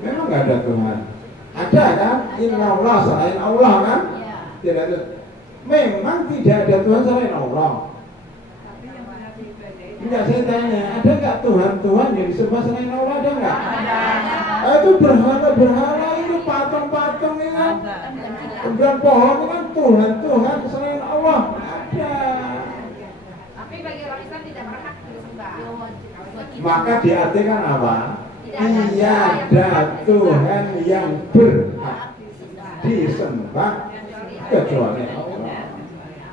Memang nggak ada Tuhan. Ada kan? Illallah selain Allah kan? Tidak ada. Memang tidak ada Tuhan selain Allah. Enggak, saya tanya, ada nggak Tuhan yang disembah selain Allah, ada nggak? Itu berhala itu patung-patung ini kan? Kemudian pohon itu kan Tuhan selain Allah. Ada. Tapi bagi orang Islam tidak berhak disembah. Maka diartikan apa? Tiada Tuhan yang berhak disembah kecuali Allah.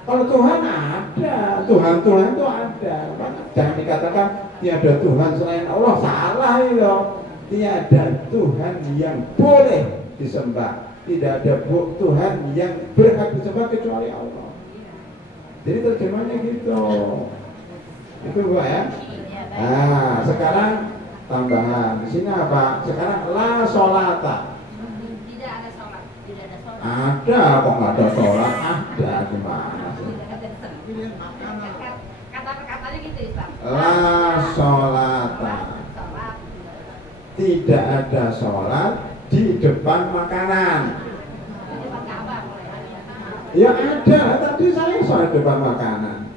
Kalau Tuhan ada, Tuhan itu ada. Jangan dikatakan tiada Tuhan selain Allah, salah itu. Tiada Tuhan yang boleh disembah. Tidak ada Tuhan yang berhak disembah kecuali Allah. Jadi terjemahnya gitu. Itu Bu ya. Nah, sekarang tambahan di sini apa? Sekarang la sholata. Tidak ada sholat. Ada, kok nggak ada sholat? Ada, gimana sih? Kata-katanya gitu Ustaz. La sholata. Tidak ada sholat di depan makanan. Ya ada, tadi saya sholat di depan makanan.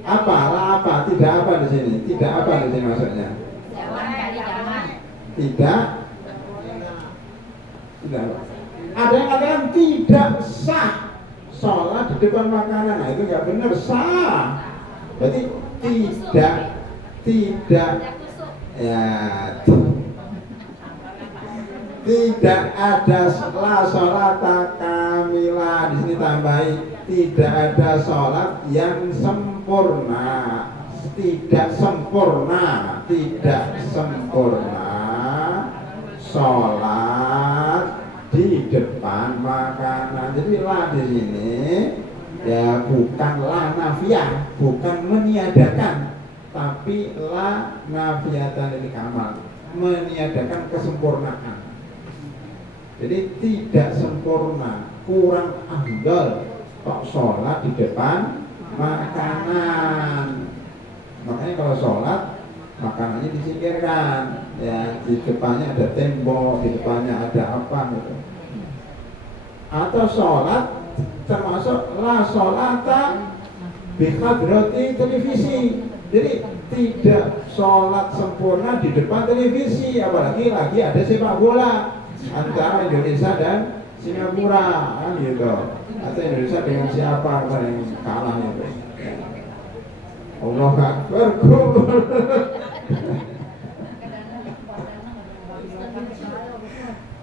Apa? Apa? Tidak apa di sini? Tidak apa di sini maksudnya? Tidak. Tidak. Ada yang katakan tidak sah sholat di depan makanan. Nah itu nggak benar, sah. Berarti tidak. Ya. Tidak ada la sholata kamilah. Di sini tambahi tidak ada sholat yang sempurna. Tidak sempurna sholat di depan makanan. Jadi la di sini ya bukan la nafiyah, bukan meniadakan, tapi la nafiyatan lil kamal, meniadakan kesempurnaan. Jadi tidak sempurna, kurang afdal kok sholat di depan makanan. Makanya kalau sholat makanannya disingkirkan, ya di depannya ada tembok, di depannya ada apa gitu. Atau sholat termasuk la sholata bihadrati televisi. Jadi tidak sholat sempurna di depan televisi, apalagi lagi ada sepak bola antara Indonesia dan Singapura, kan gitu. Atau Indonesia dengan siapa yang kalah itu? Allah Akbar.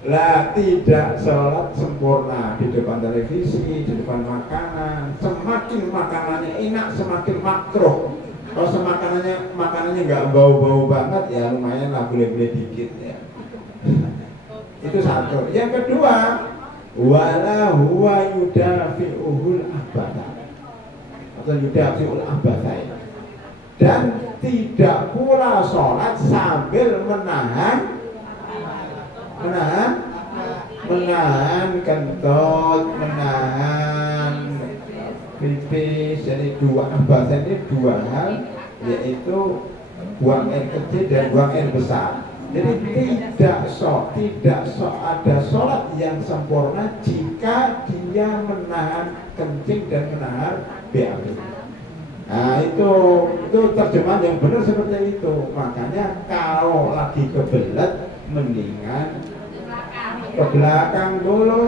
Lah tidak sholat sempurna di depan televisi, di depan makanan. Semakin makanannya enak, semakin makruh. Kalau makanannya nggak bau-bau banget, ya lumayan lah, boleh-boleh dikit ya. Itu satu. Yang kedua, wala huwa yudafi'uhul abada atau yudafi'ul abadai, dan tidak pula sholat sambil menahan kentut, menahan pipis. Jadi dua abadai ini dua hal, yaitu buang air kecil dan buang air besar. Jadi tidak ada sholat yang sempurna jika dia menahan kencing dan menahan BAB. Nah itu terjemahan yang benar seperti itu. Makanya kalau lagi kebelet, mendingan ke belakang dulu,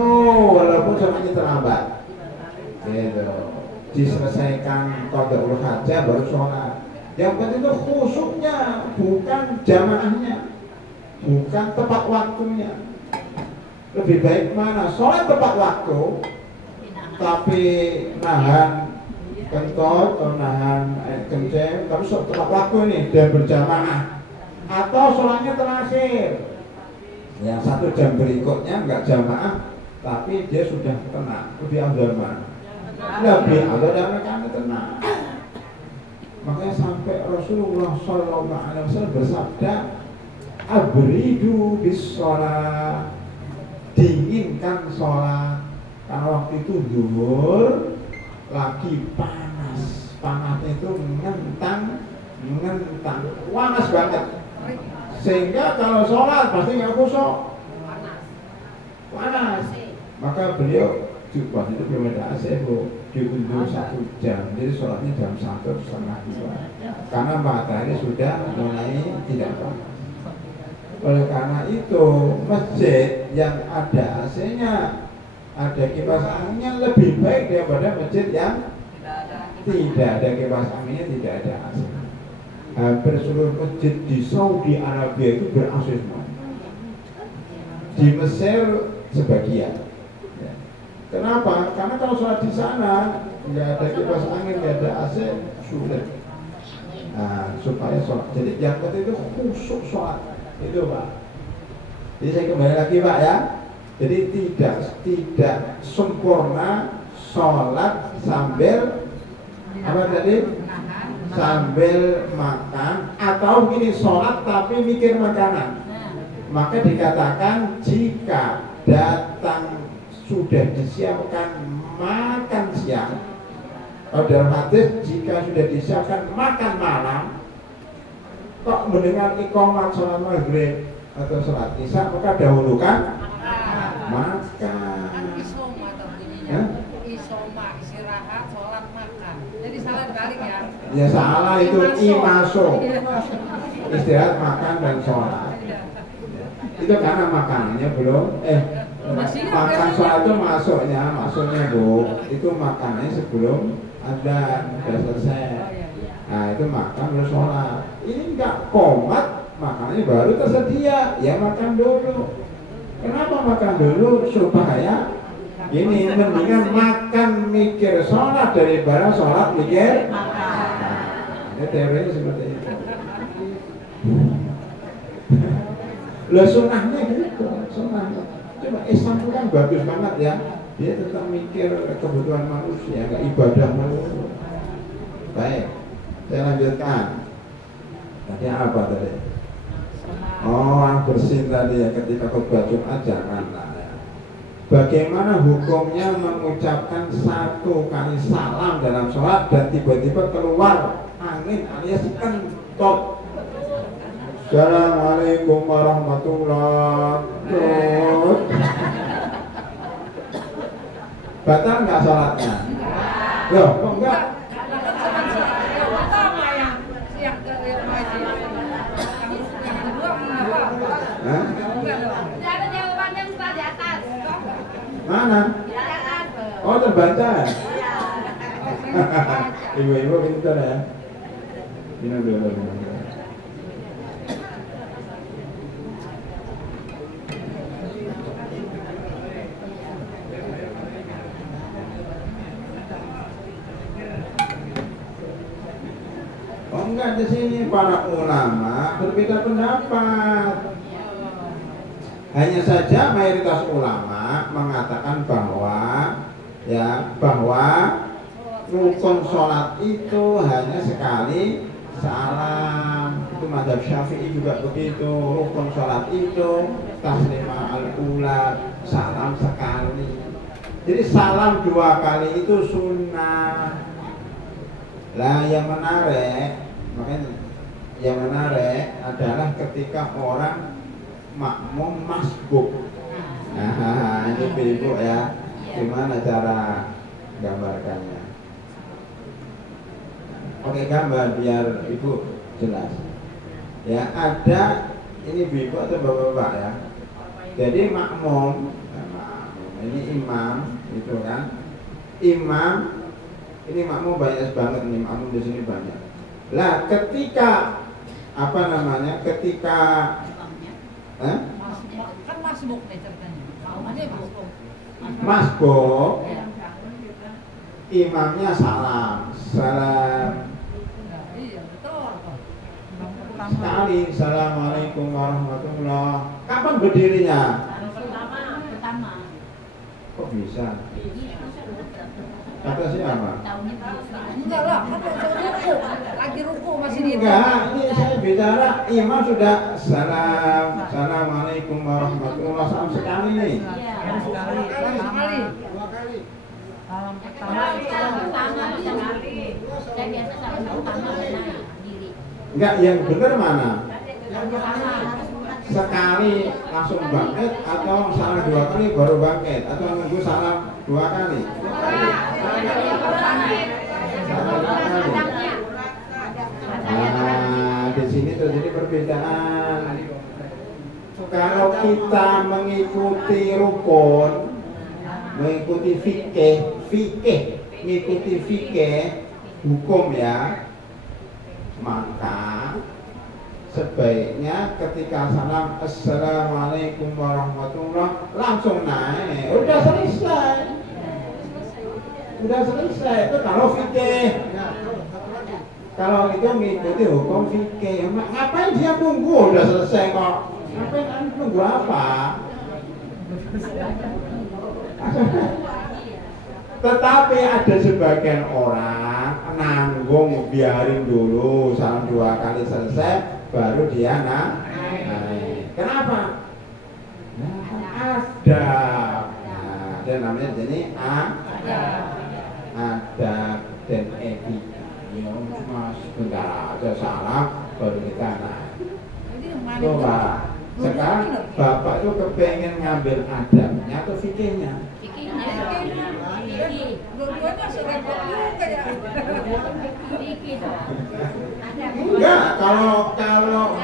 walaupun semuanya terlambat. Gitu. Diselesaikan qada'ul hajah baru sholat. Yang penting itu khusyuknya, bukan jamaahnya, bukan tepat waktunya. Lebih baik mana? Sholat tepat waktu, tapi nahan kentut atau nahan kencing, tapi tepat waktu nih dan berjamaah. Atau sholatnya terakhir, yang 1 jam berikutnya nggak jamaah, tapi dia sudah tenang, lebih afdal mana? Lebih afdal karena kami tenang. Makanya sampai Rasulullah SAW bersabda, abridu bis sholat, dinginkan sholat. Karena waktu itu zuhur lagi panas, panasnya itu ngentang, panas banget. Sehingga kalau sholat pasti nggak khusyuk, panas. Maka beliau pas itu belum ada AC, bu, diundur 1 jam, jadi sholatnya jam 1:30, karena matahari sudah mulai tidak panas. Oleh karena itu masjid yang ada AC-nya, ada kipas anginnya lebih baik daripada masjid yang tidak ada kipas anginnya, tidak ada AC. Hampir seluruh masjid di Saudi Arabia itu ber-AC semua. Di Mesir sebagian. Kenapa? Karena kalau sholat di sana nggak ada kipas angin, nggak ada AC, sulit. Nah, supaya sholat. Jadi yang penting itu khusyuk sholat itu, Pak. Jadi saya kembali lagi, Pak, ya. Jadi tidak sempurna sholat sambil apa tadi? Sambil makan, atau gini, sholat tapi mikir makanan. Maka dikatakan jika datang sudah disiapkan makan siang, atau dalam hadis jika sudah disiapkan makan malam, kok mendengar iqamah sholat maghrib atau sholat isya, maka dahulukan makan. Isoma, istirahat, sholat, makan. Jadi salah balik ya? Ya salah, itu imaso. Istirahat, makan dan sholat. Itu karena makanannya belum makan sholat itu masuknya bu, itu makanannya sebelum ada udah selesai. Nah itu makan baru sholat. Ini enggak komat, makanannya baru tersedia, ya makan dulu. Kenapa makan dulu? Supaya ini mendingan makan mikir sholat daripada sholat mikir makan. Nah, ini teorinya seperti itu. Lah sunnahnya gitu, sunnahnya. Coba Islam itu kan bagus banget ya. Dia tetap mikir kebutuhan manusia, nggak ibadah mulu. Baik, saya lanjutkan. Tadi apa tadi? Oh, bersin tadi ya, ketika khutbah Jumat janganlah ya. Bagaimana hukumnya mengucapkan 1 kali salam dalam sholat dan tiba-tiba keluar angin alias kentut? Assalamualaikum warahmatullahi wabarakatuh. Batal nggak sholatnya? Loh, kok enggak? Hah? Mana? Oh, terbalik. baca. Ibu-ibu pintar ya. Minum dulu. Oh enggak, di sini para ulama berbeda pendapat. Hanya saja mayoritas ulama mengatakan bahwa rukun sholat itu hanya sekali salam. Itu mazhab Syafi'i juga begitu. Rukun sholat itu taslimah al-ula, salam sekali. Jadi salam 2 kali itu sunnah. Lah yang menarik adalah ketika orang makmum masbuk. Nah, ini ibu ya, gimana cara gambarkannya? Oke, gambar biar ibu jelas. Ya, ada ini ibu atau bapak-bapak ya. Jadi makmum, ini imam, itu kan? Imam, ini makmum banyak banget nih, makmum di sini banyak. Lah, ketika Ketika kan masbuk nih ceritanya. Masbuk. Imamnya salam. Iya, betul. Sekali, assalamualaikum warahmatullahi. Kapan berdirinya? Pertama. Kok bisa? Kata siapa? Enggak lah, kan ruku. Lagi ruku masih di. Enggak, ini saya bicara imam sudah assalamualaikum warahmatullahi wabarakatuh sekali nih. Sekali. 2 kali. Salam pertama sekali. Saya biasa salam pertama diri. Enggak, yang benar mana? Yang pertama. Sekali langsung bangkit atau salam 2 kali baru bangkit atau nunggu salam 2 kali? Nah, di sini terjadi perbedaan. Kalau kita mengikuti rukun, mengikuti fikih hukum ya, maka sebaiknya ketika salam assalamualaikum warahmatullahi langsung naik. Udah selesai. Itu kalau fikih. Kalau itu mengikuti hukum fikih, ngapain dia tunggu? Udah selesai kok. Ngapain tunggu apa? Tetapi ada sebagian orang nanggung, biarin dulu salam 2 kali selesai baru dia naik. Kenapa? Ada. Nah, ada namanya jadi adab dan etika. Ya mas, bentar aja salam baru kita naik. Coba sekarang bapak tuh kepengen ngambil adabnya atau fikihnya? Dua-duanya serempet juga ya. Enggak, kalau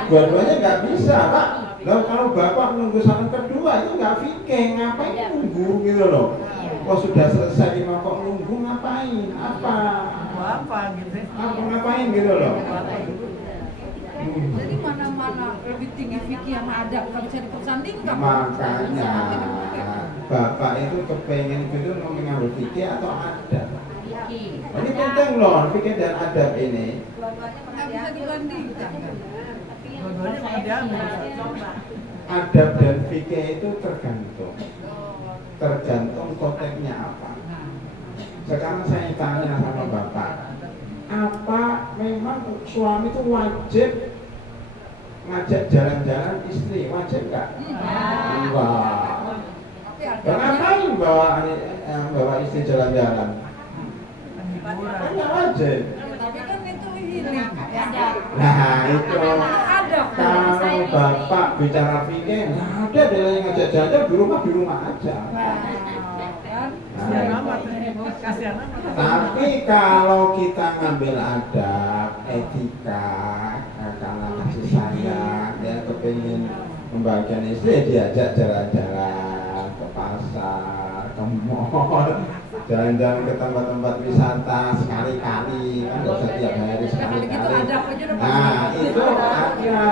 dua-duanya nggak bisa pak. Loh kalau bapak nunggu salam kedua itu nggak fikih, ngapain nunggu gitu loh? Oh sudah selesai imam kok nunggu ngapain? Apa gitu? Ngapain gitu loh? Jadi mana-mana lebih tinggi fikih yang adab, nggak bisa dipersandingkan. Makanya bapak itu kepengen gitu mau mengambil fikih atau adab? Ini penting loh, fikih dan adab ini. Nggak bisa dibandingkan. Adab dan fikih itu tergantung konteksnya apa. Sekarang saya tanya sama bapak, apa memang suami itu wajib ngajak jalan-jalan istri, wajib nggak? Enggak. Ngapain bawa istri jalan-jalan? Kan nggak wajib. Tapi kan itu ini. Nah itu kalau bapak bicara fikih, ada deh yang ngajak jalan di rumah aja. Tapi kalau kita ngambil adab, etika, karena kasih sayang, ya kepingin membahagiakan istri, ya diajak jalan-jalan ke pasar, ke mall, jalan-jalan ke tempat-tempat wisata sekali-kali, kan nggak usah tiap hari sekali-kali. Nah itu ada.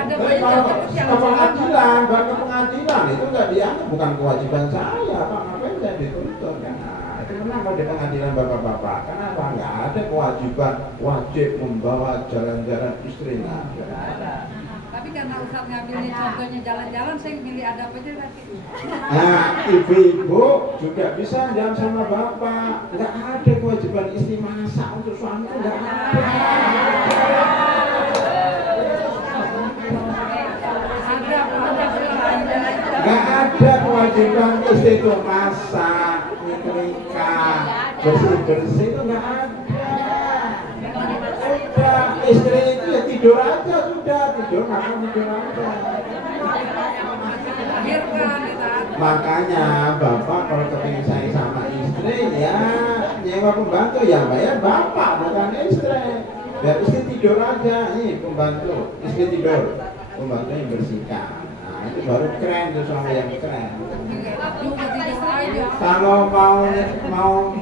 Tapi kalau ke pengadilan, itu nggak dianggap, bukan kewajiban saya, Pak, ngapain saya dituntut? Nah, itu memang kalau di pengadilan bapak-bapak, kenapa nggak ada kewajiban wajib membawa jalan-jalan istrinya? Tapi karena Ustaz ngambilnya contohnya jalan-jalan, saya milih adab aja nanti. Nah, ibu-ibu juga bisa jalan sama bapak. Nggak ada kewajiban istri masak untuk suami, itu nggak ada. Nggak ada kewajiban istri itu masak, nyetrika, bersih-bersih, itu nggak ada. Udah, istri itu ya tidur aja sudah, tidur makan tidur aja. Makanya bapak kalau kepingin sayang sama istri ya nyewa pembantu, ya bayar bapak bukan istri. Biar istri tidur aja, nih pembantu, istri tidur, pembantu yang bersihkan. Nah itu baru keren tuh, suami yang keren. Kalau mau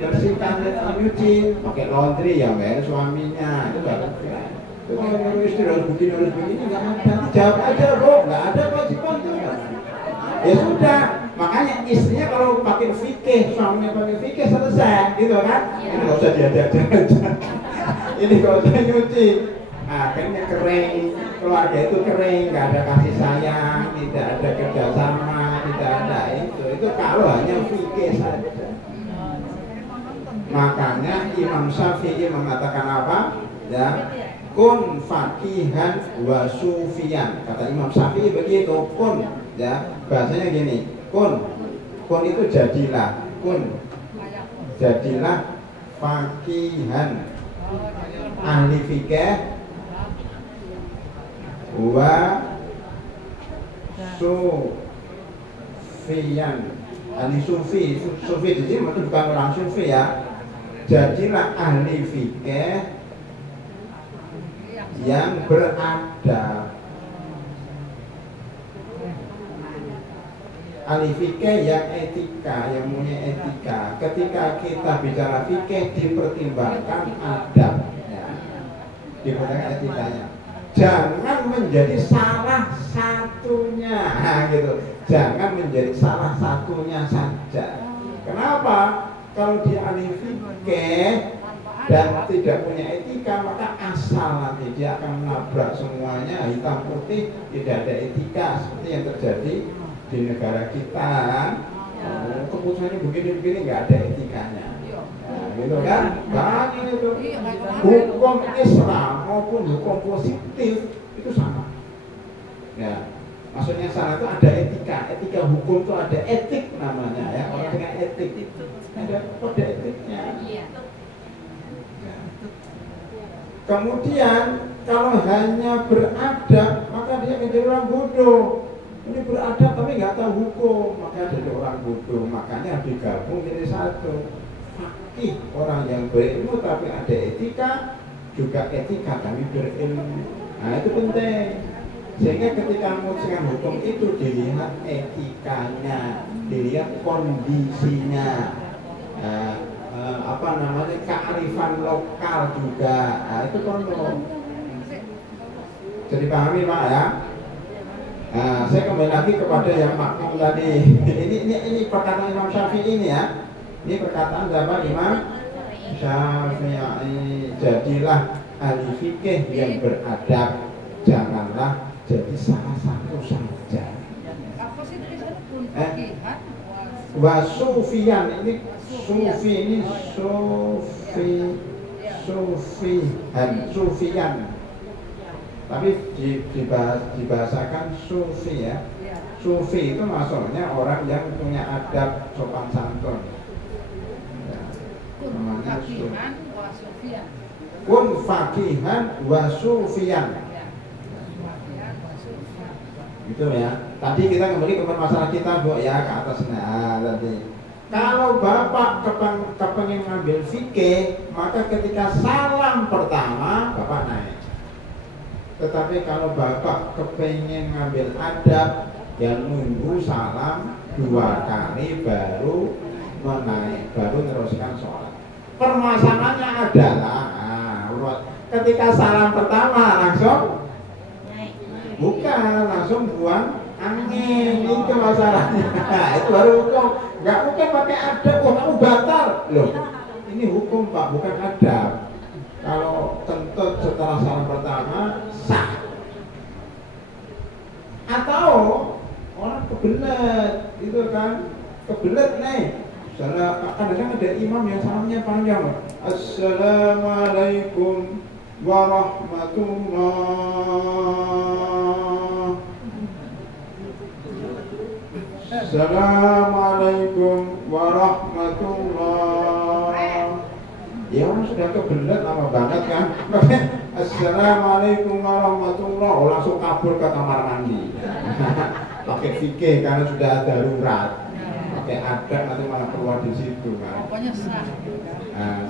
bersihkan nyuci pakai laundry ya bayar suaminya, itu baru keren. Kalau istri harus begini nggak ada, jawab aja bu, nggak ada kewajiban tuh. Ya sudah, makanya istrinya kalau pakai fikih, suaminya pakai fikih selesai, gitu kan? Ini nggak usah diajak-ajak, ini nggak usah nyuci, akhirnya kering, keluarga itu kering, nggak ada kasih sayang, tidak ada kerjasama, tidak ada itu kalau hanya fikih saja. Makanya Imam Syafi'i mengatakan apa? Ya, kun faqihan wa sufiyan. Kata Imam Syafi'i begitu, kun, ya, bahasanya gini, kun itu jadilah, jadilah faqihan, ahli fikih, wa sufiyan, ahli sufi di sini itu bukan orang sufi ya. Jadilah ahli fikih yang beradab, ahli fikih yang etika, yang punya etika. Ketika kita bicara fikih dipertimbangkan adabnya, dipertimbangkan etikanya. Jangan menjadi salah satunya, nah, gitu. Jangan menjadi salah satunya saja. Kenapa? Kalau dia ahli fikih dan tidak punya etika, maka asal nanti dia akan menabrak semuanya hitam putih, tidak ada etika seperti yang terjadi di negara kita. Keputusannya begini-begini nggak ada etikanya, gitu kan? Banyak itu. Hukum Islam maupun hukum positif itu sama. Ya, maksudnya sana itu ada etika hukum itu ada etik namanya ya. Orang dengan etik itu ada kode etiknya. Kemudian kalau hanya beradab maka dia menjadi orang bodoh. Ini beradab tapi nggak tahu hukum, maka jadi orang bodoh. Makanya digabung jadi satu. Fakih, orang yang berilmu tapi ada etika, juga etika kami berilmu. Nah itu penting. Sehingga ketika memutuskan hukum itu dilihat etikanya, dilihat kondisinya, kearifan lokal juga. Nah itu perlu. Jadi pahami Pak ya. Nah, saya kembali lagi kepada yang makmum tadi. Ini perkataan Imam Syafi'i ini ya. Ini perkataan siapa? Imam Syafi'i. Jadilah ahli fikih yang beradab, janganlah jadi salah satu saja. Wasufian ini sufian. Tapi dibahasakan sufi ya. Sufi itu maksudnya orang yang punya adab sopan santun. Namanya kun faqihan wa sufiyan. Gitu ya. Tadi kita kembali ke masalah kita Bu ya, ke atasnya tadi. Kalau Bapak kepengen ngambil fikih, maka ketika salam pertama Bapak naik. Tetapi kalau Bapak kepengen ngambil adab, yang nunggu salam 2 kali baru teruskan sholat. Permasalahannya adalah ketika salam pertama langsung langsung buang angin, itu masalahnya. Itu baru hukum. Nggak mungkin pakai adab, kamu batal loh. Ini hukum Pak, bukan adab. Kalau kentut setelah salam pertama sah. Atau orang kebelet, itu kan kebelet nih. Kadang-kadang ada imam yang salamnya panjang. Assalamualaikum warahmatullah. Assalamualaikum warahmatullah. Ya orang sudah kebelet lama banget kan. Assalamualaikum warahmatullah. Oh langsung kabur ke kamar mandi. Pakai fikih karena sudah darurat. Pakai adab nanti malah keluar di situ kan. Pokoknya sah.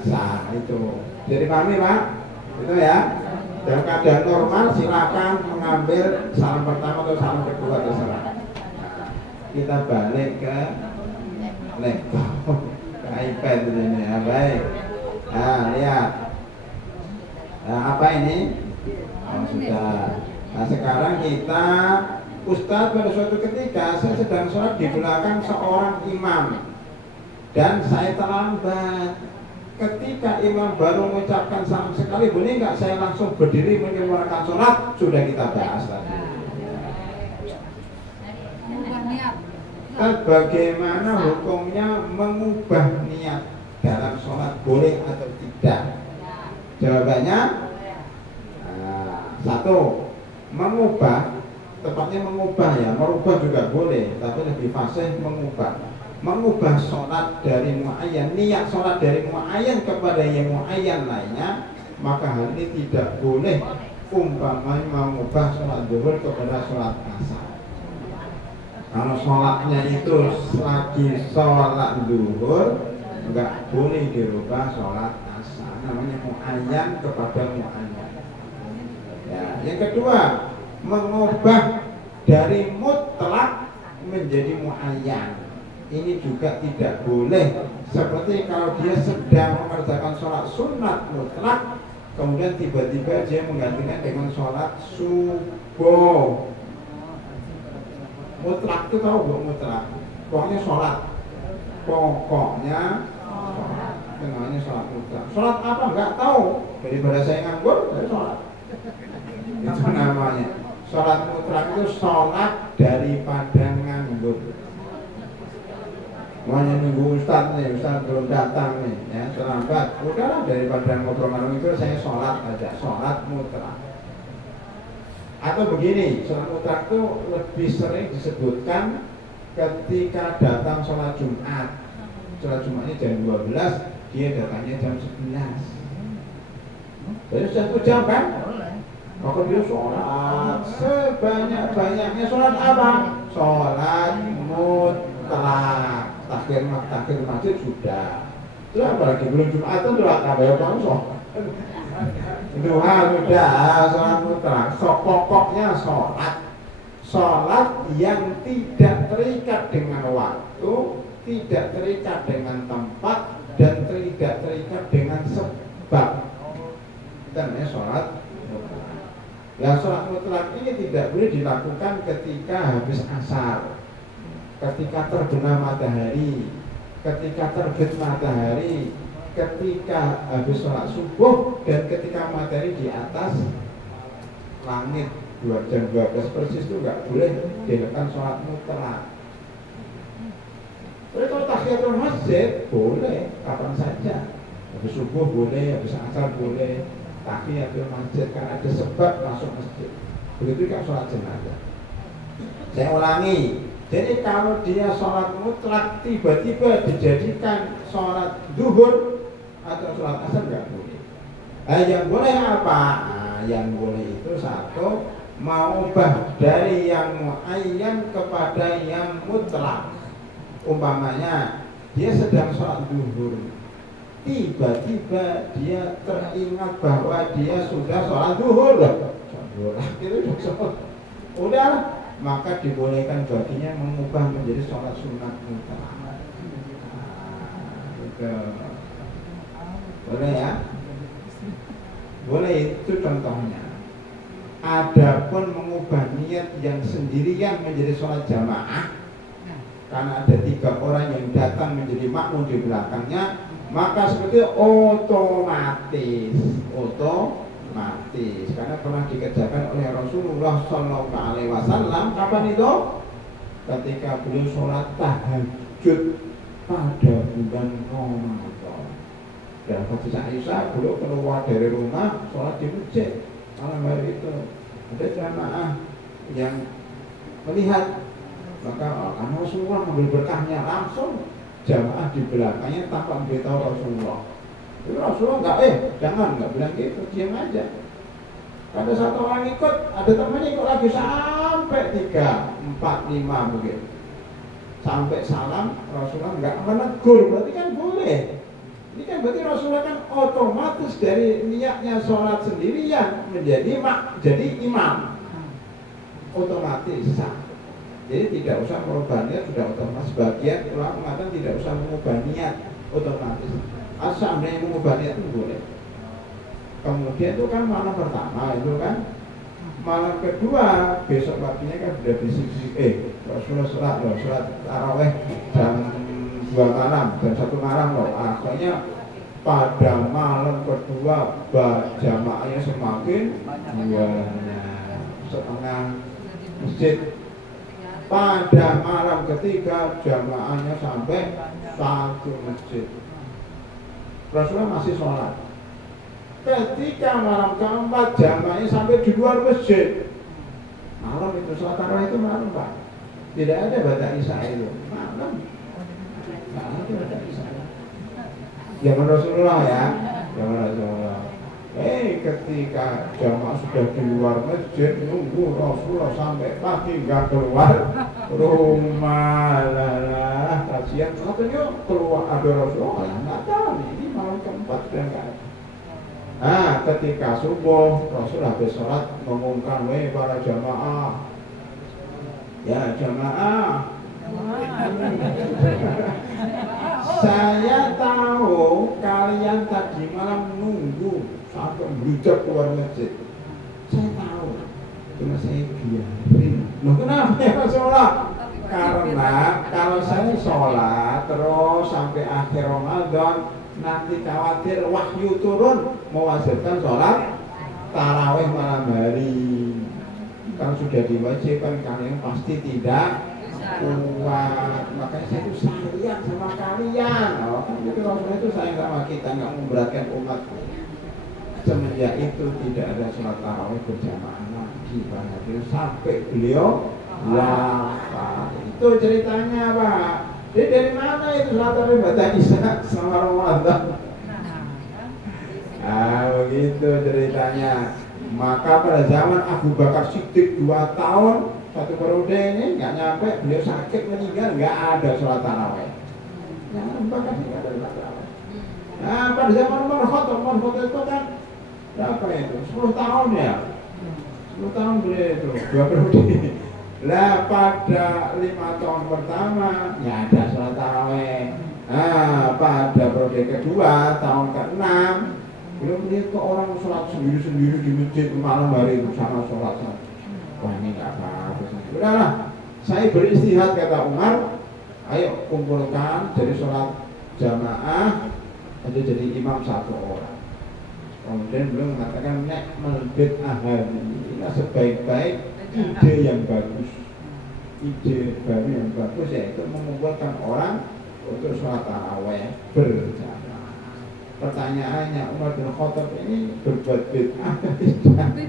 Sah itu. Jadi kami Pak, itu ya. Dalam keadaan normal silakan mengambil salam pertama atau salam kedua terserah. Kita balik ke laptop, ke iPad ini ya, baik. Nah, lihat. Nah, apa ini? Oh, sudah. Nah, sekarang kita Ustadz pada suatu ketika saya sedang sholat di belakang seorang imam dan saya terlambat. Ketika imam baru mengucapkan salam sekali, boleh nggak saya langsung berdiri menyempurnakan sholat? Sudah kita bahas tadi. Bagaimana hukumnya mengubah niat dalam sholat, boleh atau tidak? Jawabannya satu, mengubah, tepatnya mengubah ya, merubah juga boleh, tapi lebih fasih mengubah sholat dari muayyan, niat sholat dari muayyan kepada yang muayyan lainnya, maka hal ini tidak boleh. Umpamanya mengubah sholat zuhur kepada sholat asar. Kalau sholatnya itu lagi sholat zuhur, enggak boleh dirubah sholat asar. Namanya muayyan kepada muayyan. Ya, yang kedua, mengubah dari mutlak menjadi muayyan. Ini juga tidak boleh. Seperti kalau dia sedang mengerjakan sholat sunat mutlak, kemudian tiba-tiba dia menggantikan dengan sholat subuh. Mutlak itu tahu belum mutlak? Pokoknya sholat. Pokoknya sholat. Namanya sholat mutlak. Sholat apa? Enggak tahu. Daripada saya nganggur, saya sholat. Itu namanya. Sholat mutlak itu sholat daripada nganggur. Makanya nunggu Ustadz nih, Ustadz belum datang nih, ya terlambat. Udahlah daripada ngobrol-ngobrol itu saya sholat aja, sholat mutlak. Atau begini, sholat mutlak itu lebih sering disebutkan ketika datang sholat Jumat. Sholat Jumatnya jam 12, dia datangnya jam 11. Jadi sudah 1 jam kan? Maka dia sholat sebanyak-banyaknya. Sholat apa? Sholat mutlak. Takhir masjid sudah. Terus apalagi belum Jumat itu sholat apa ya Bang? Duha sudah, sholat mutlak. Pokoknya sholat yang tidak terikat dengan waktu, tidak terikat dengan tempat, dan tidak terikat dengan sebab. Itu namanya sholat mutlak. Ya sholat mutlak ini tidak boleh dilakukan ketika habis asar, ketika terbenam matahari, ketika terbit matahari, ketika habis sholat subuh, dan ketika matahari di atas langit 2 jam 12 persis itu nggak boleh dilakukan sholat mutlak. Tapi kalau tahiyatul masjid boleh kapan saja, habis subuh boleh, habis asar boleh, tahiyatul masjid karena ada sebab masuk masjid. Begitu juga sholat jenazah. Saya ulangi. Jadi kalau dia sholat mutlak tiba-tiba dijadikan sholat zuhur atau sholat asar nggak boleh. Yang boleh apa? Yang boleh itu satu, mengubah dari yang muayyan kepada yang mutlak. Umpamanya dia sedang sholat zuhur, tiba-tiba dia teringat bahwa dia sudah sholat zuhur. Itu udah maka dibolehkan baginya mengubah menjadi sholat sunat mutlak. Boleh ya? Boleh, itu contohnya. Adapun mengubah niat yang sendirian menjadi sholat jamaah, karena ada 3 orang yang datang menjadi makmum di belakangnya, maka seperti otomatis karena pernah dikerjakan oleh Rasulullah SAW. Kapan itu? Ketika beliau sholat tahajud pada bulan Ramadan. Dan hadis Aisyah, beliau keluar dari rumah sholat di masjid malam hari itu. Ada jamaah yang melihat, maka karena Rasulullah mengambil berkahnya langsung jamaah di belakangnya tanpa memberitahu Rasulullah. Itu Rasulullah nggak bilang gitu, diam aja. Ada satu orang ikut, ada temannya ikut lagi sampai 3, 4, 5 begitu. Sampai salam, Rasulullah nggak menegur, berarti kan boleh. Ini kan berarti Rasulullah kan otomatis dari niatnya sholat sendirian menjadi jadi imam, otomatis sah. Jadi tidak usah merubah niat, sudah otomatis. Sebagian ulama mengatakan tidak usah mengubah niat, otomatis. Asal yang mengubah niat itu boleh. Kemudian itu kan malam pertama itu kan. Malam kedua besok paginya kan sudah bisik-bisik, Rasulullah sholat taraweh jam 2 malam, jam 1 malam loh. Akhirnya pada malam kedua jamaahnya semakin banyak, setengah masjid. Pada malam ketiga jamaahnya sampai 1 masjid. Rasulullah masih sholat. Ketika malam keempat jamaahnya sampai di luar masjid. Malam itu sholat tarawih itu malam Pak. Tidak ada baca isya itu malam. Tidak ada baca isya. Zaman Rasulullah ya, zaman Rasulullah. Ketika jamaah sudah di luar masjid, nunggu Rasulullah sampai pagi nggak keluar rumah, lah kasihan. Katanya keluar ada Rasulullah, nggak tahu ini malam keempat dan nggak ada. Nah, ketika subuh Rasul habis sholat mengumumkan, para jamaah, ya jamaah, saya tahu kalian tadi malam nunggu sampai bludak keluar masjid. Saya tahu, cuma saya biarin. Loh kenapa ya Rasulullah? Karena kalau saya sholat terus sampai akhir Ramadan, nanti khawatir wahyu turun mewajibkan sholat tarawih malam hari. Kan sudah diwajibkan, kalian pasti tidak kuat. Makanya saya itu sayang sama kalian. Kan itu Rasulullah itu sayang sama kita, nggak memberatkan umat. Semenjak itu tidak ada sholat tarawih berjamaah lagi sampai beliau wafat. Itu ceritanya Pak. Jadi dari mana itu sholat tarawih baca isya sama Ramadan? Begitu ceritanya. Maka pada zaman Abu Bakar Siddiq 2 tahun 1 periode ini nggak nyampe, beliau sakit meninggal, nggak ada sholat tarawih. Abu Bakar Siddiq ada sholat tarawih. Nah pada zaman Umar Khattab itu kan berapa itu? 10 tahun ya. 10 tahun beliau itu 2 periode. Lah pada 5 tahun pertama ya ada sholat tarawih. Nah pada periode kedua tahun ke-6 belum lihat ke orang sholat sendiri-sendiri di masjid malam hari itu sama sholat. Wah ini nggak bagus. Udahlah, saya beristihad kata Umar, ayo kumpulkan jadi sholat jamaah aja jadi imam 1 orang. Kemudian beliau mengatakan ni'mal bid'ah hadhihi, ini sebaik-baik ide yang bagus. Ide baru yang bagus yaitu mengumpulkan orang untuk sholat tarawih berjamaah. Pertanyaannya, Umar bin Khattab ini berbuat bid'ah atau tidak?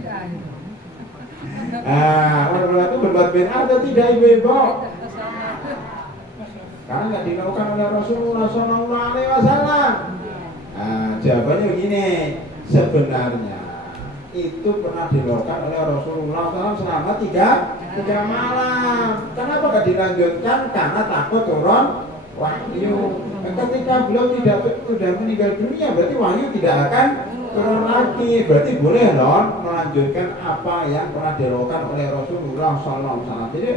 Umar bin Khattab berbuat bid'ah atau tidak ibu-ibu? Karena nggak dilakukan oleh Rasulullah SAW. Jawabannya begini, sebenarnya itu pernah dilakukan oleh Rasulullah SAW selama 3 malam. Kenapa nggak dilanjutkan? Karena takut turun wahyu. Ketika beliau sudah meninggal dunia, berarti wahyu tidak akan turun lagi, berarti boleh dong melanjutkan apa yang pernah dilakukan oleh Rasulullah SAW. Jadi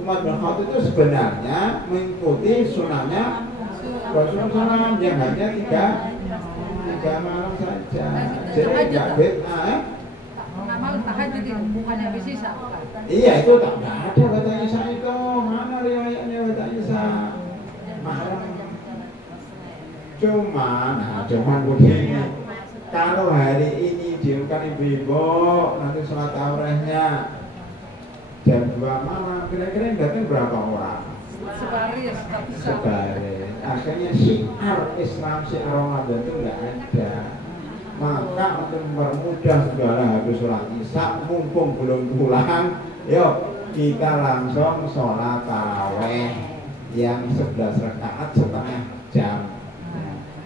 Umar bin Khattab itu sebenarnya mengikuti sunnahnya Rasulullah SAW yang hanya tiga malam saja. Jadi nggak bid'ah. Amal tahajud itu bukannya bisa. Iya itu tak ada kata Isa itu. Mana riwayatnya kata Isa? Cuman begini. Kalau hari ini diumumkan ibu-ibu nanti sholat tarawihnya jam 2 malam, kira-kira yang datang berapa orang? Sebaris. Akhirnya syiar Islam, syiar Ramadan itu nggak ada. Maka untuk mempermudah segala habis sholat isya, mumpung belum pulang, yuk kita langsung sholat tarawih yang 11 rakaat setengah jam.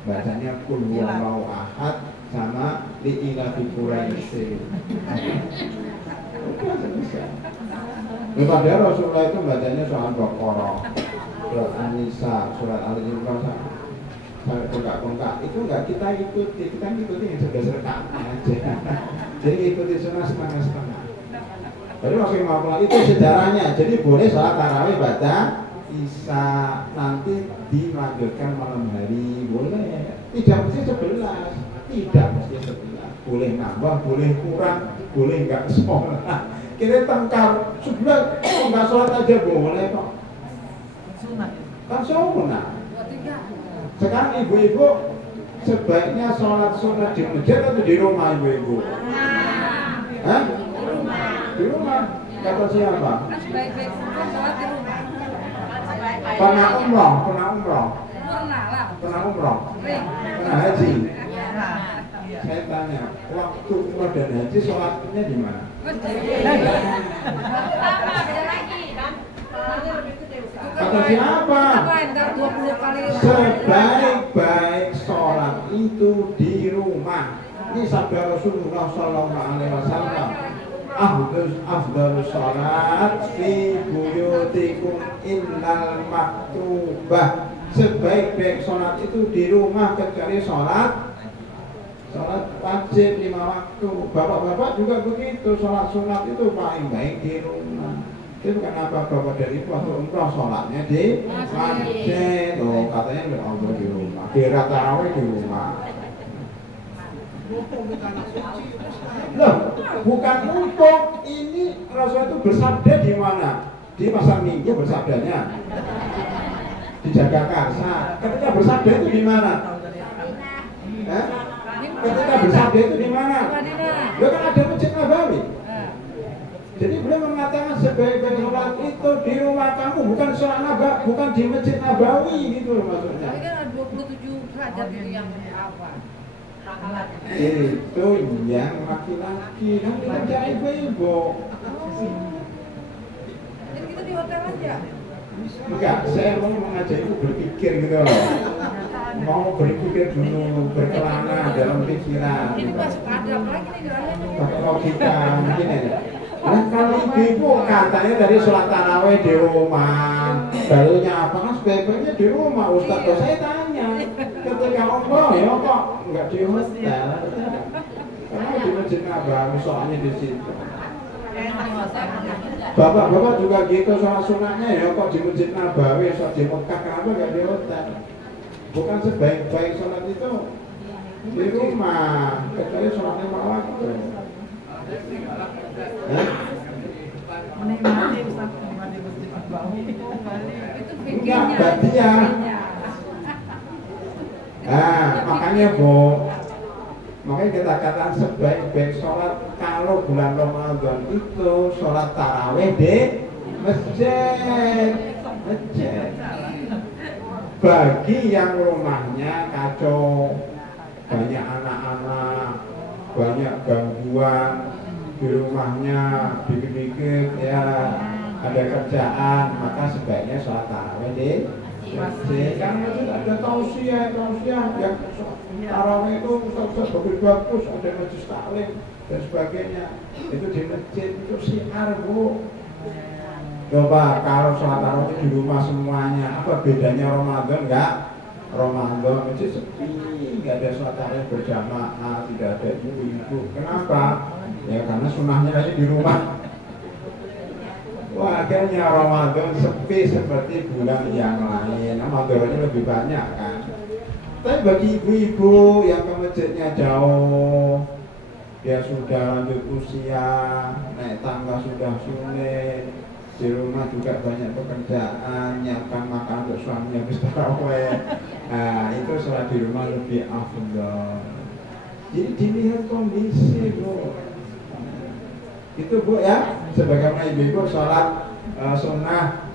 Bacanya Qul huwallahu ahad sama li'ilafi Quraisy. Kepada Rasulullah itu bacanya surat Baqarah, surat An-Nisa, surat Al-Imran sampai bengkak-bengkak. Itu enggak kita ikuti, kita ikuti yang 11 rakaat aja. Jadi ikuti sunnah setengah-setengah. Jadi maksudnya itu sejarahnya. Jadi boleh sholat tarawih baca Isya, nanti dilanjutkan malam hari, boleh. Tidak mesti 11, tidak mesti 11. Boleh nambah, boleh kurang, boleh enggak sholat. Kita tengkar 11, enggak sholat aja boleh kok. Kan sunnah. Sekarang ibu-ibu sebaiknya sholat sunat di masjid atau di rumah ibu-ibu? Hah? Di rumah. Kata siapa? Baik-baik sholat di rumah. Pernah umroh. Pernah haji. Saya tanya, waktu umroh dan haji sholatnya di mana? Kata siapa? Sebaik-baik sholat itu di rumah. Ini sabda Rasulullah SAW. Afdalus sholat fi buyutikum innal maktubah. Sebaik-baik sholat itu di rumah kecuali sholat wajib 5 waktu. Bapak-bapak juga begitu, sholat sunat itu paling baik di rumah. Itu kenapa bapak dari waktu umroh sholatnya di masjid. Oh katanya Allah di rumah, kira tarawih di rumah. Loh, bukan mumpung. Ini Rasul itu bersabda di mana? Di pasar Minggu bersabdanya di Jagakarsa. Ketika bersabda itu di mana? Ketika bersabda itu di mana? Ya kan ada Masjid Nabawi. Jadi beliau mengatakan sebaik-baik sholat itu di rumah kamu, bukan sholat Nabawi, bukan di Masjid Nabawi gitu loh maksudnya. Tapi kan ada 27 derajat itu yang apa? Itu yang laki-laki, kan tidak ibu-ibu. Jadi kita di hotel aja. Enggak, saya mau mengajak ibu berpikir gitu loh. Mau berpikir dulu, berkelana dalam pikiran. Ini masuk ada lagi nih jalannya. Pakai logika mungkin ya. Nah kalau ibu katanya dari sholat tarawih di rumah, barunya apa kan sebaiknya di rumah. Ustaz kok saya tanya, ketika umroh ya kok enggak di hotel? Karena di Masjid Nabawi soalnya di situ. Bapak-bapak juga gitu sholat sunatnya ya kok di Masjid Nabawi, sholat di Mekah, kenapa enggak di hotel? Bukan sebaik-baik sholat itu di rumah, kecuali sholat 5 waktu. Menikmati Ustaz, menikmati Masjid Nabawi. Itu Enggak, fikirnya. batia. Nah, makanya makanya kita katakan sebaik-baik sholat kalau bulan Ramadan itu sholat tarawih di masjid. Bagi yang rumahnya kacau, banyak anak-anak, banyak gangguan di rumahnya, dikit-dikit ya ada kerjaan, maka sebaiknya sholat tarawih di masjid. Karena masjid ada tausiah yang tarawih itu ustaz bagus, ada majlis taklim dan sebagainya. Itu di masjid itu syiar bu. Coba kalau sholat tarawih di rumah semuanya, apa bedanya Ramadan enggak? Ramadan masjid sepi, nggak ada suasana berjamaah, tidak ada ibu-ibu. Kenapa? Ya karena sunnahnya aja di rumah. Wah, akhirnya Ramadan sepi seperti bulan yang lain. Ramadannya lebih banyak kan. Tapi bagi ibu-ibu yang ke masjidnya jauh, dia sudah lanjut usia, naik tangga sudah sulit, di rumah juga banyak pekerjaan, nyiapkan makan untuk suaminya habis tarawih. Nah, itu sholat di rumah lebih afdal. Jadi dilihat kondisi, Bu. Itu Bu ya, sebagaimana ibu-ibu sholat sunnah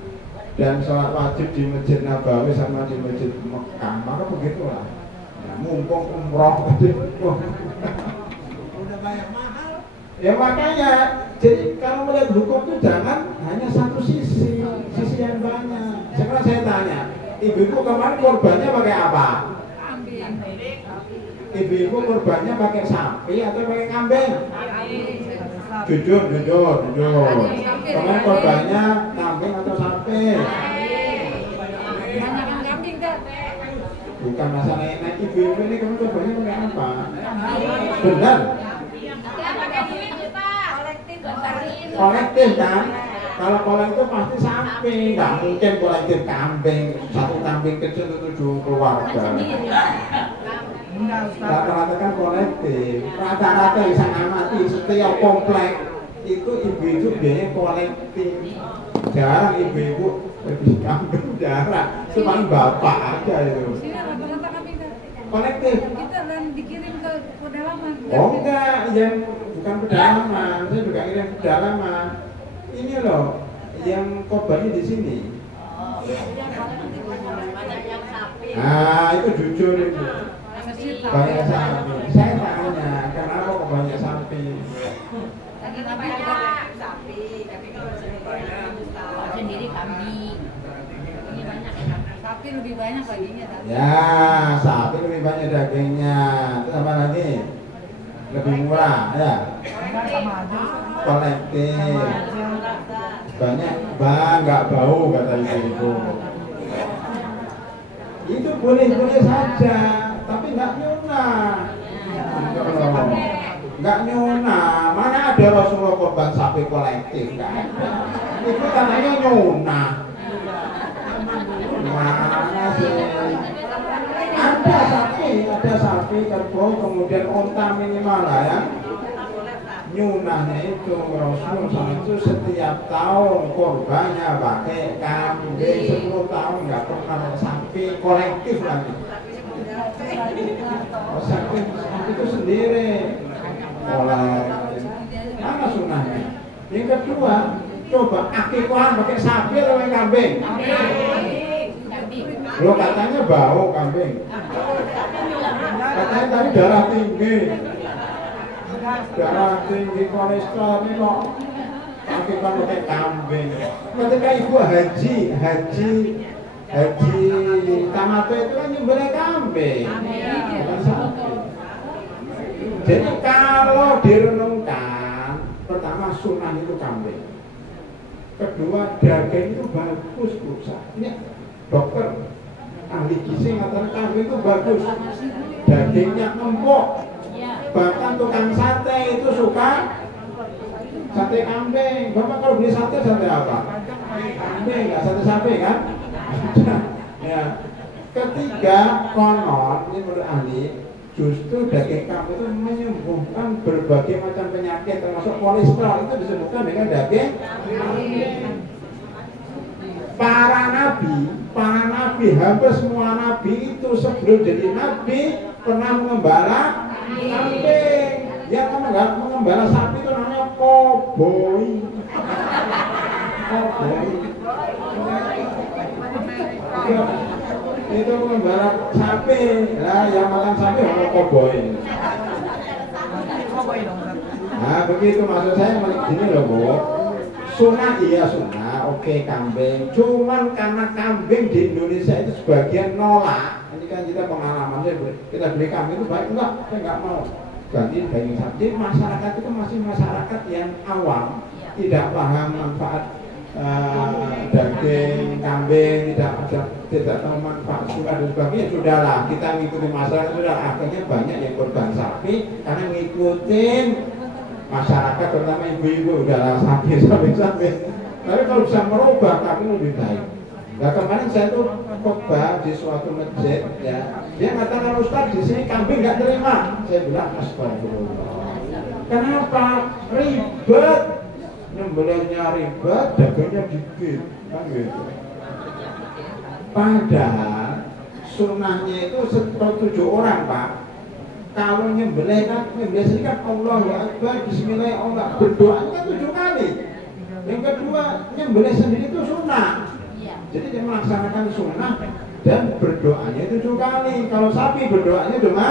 dan sholat wajib di Masjid Nabawi sama di Masjid Mekah, maka begitulah. Nah, mumpung umroh Udah banyak mahal. ya makanya, jadi kalau melihat hukum itu jangan hanya satu sisi yang banyak. Sekarang saya tanya, ibu-ibu kemarin korbannya pakai apa? Kambing. Ibu-ibu korbannya pakai sapi atau pakai kambing? Kambing. Jujur. Kemarin korbannya kambing atau sapi? Banyak yang kambing kan? Bukan masalah enak, ibu-ibu ini kamu korbannya pakai apa? Benar? Kolektif kan? Kalau kolektif pasti sapi, nggak mungkin kolektif kambing. Satu kambing kecil itu 7 keluarga. Rata-rata kan kolektif. Rata-rata bisa amati setiap komplek itu ibu-ibu biasanya kolektif. Jarang ibu-ibu lebih kambing, jarang. Cuma bapak aja itu. Sini rata-rata kambing kan? Kolektif. Kita dan dikirim ke pedalaman. Oh enggak, yang bukan pedalaman, saya juga kirim pedalaman. Ini loh, yang korbannya di sini. Nah, itu jujur itu. Banyak sapi. Saya tanya, kenapa kok banyak sapi? Lagi ngapain? Sendiri kambing. Ini banyak ya. Sapi lebih banyak baginya kan? Ya, sapi lebih banyak dagingnya. Terus apa lagi? Lebih murah, ya. Sama aja. Kolektif. Banyak, bang, nggak bau kata ibu-ibu. Itu boleh-boleh saja, tapi nggak nyunah. Nggak nyunah. Mana ada Rasulullah korban sapi kolektif kan? Itu katanya nyunah. Mana sih? Ada sapi kerbau, kemudian onta minimal lah ya. Nyunahnya itu Rasul itu setiap tahun korbannya pakai kambing, 10 tahun nggak pernah sapi kolektif lagi. Sapi itu sendiri kolektif. Mana sunahnya? Yang kedua, coba akikahan pakai sapi atau pakai kambing? Lo katanya bau kambing. Katanya tadi darah tinggi. Darah tinggi kolesterol ini kok akikahan pakai kambing. Ketika ibu haji tamato itu kan nyembelih kambing, bukan sapi. Jadi kalau direnungkan, pertama sunnah itu kambing. Kedua, daging itu bagus, Bu. Ini dokter ahli gizi mengatakan kambing itu bagus, dagingnya empuk. Bahkan tukang sate itu suka sate kambing. Bapak kalau beli sate apa? Kambing, nggak sate sapi kan? Ya. Ketiga, konon ini menurut ahli, justru daging kambing itu menyembuhkan berbagai macam penyakit termasuk kolesterol, itu disebutkan dengan daging kambing. Para nabi, hampir semua nabi itu sebelum jadi nabi pernah mengembala kambing. Yang mengembala sapi itu namanya koboi. Itu mengembala sapi. Lah yang makan sapi orang koboi. Nah begitu maksud saya gini loh, Bu. Sunnah iya sunnah, oke kambing. Cuman karena kambing di Indonesia itu sebagian nolak. Ini kan kita pengalaman, kita beli kambing itu baik, enggak, saya nggak mau ganti daging sapi. Jadi masyarakat itu masih masyarakat yang awam, tidak paham manfaat daging kambing, tidak ada tidak tahu manfaat sunnah dan sebagainya, sudahlah kita mengikuti masyarakat, sudah akhirnya banyak yang korban sapi karena ngikutin masyarakat, terutama ibu-ibu udahlah sapi. Tapi kalau bisa merubah kami lebih baik. Nah kemarin saya tuh khotbah di suatu masjid, ya, dia mengatakan Ustaz di sini kambing nggak terima. Saya bilang astagfirullah. Kenapa? Ribet, nyembelihnya ribet, dagangnya dikit, kan gitu. Padahal sunnahnya itu 7 orang Pak. Kalau nyembelih kan, nyembelih sini kan Allahu Akbar, Bismillah, Allah berdoa kan 7 kali. Yang kedua nyembelih sendiri itu sunnah. Jadi dia melaksanakan sunnah dan berdoanya itu 7 kali. Kalau sapi berdoanya cuma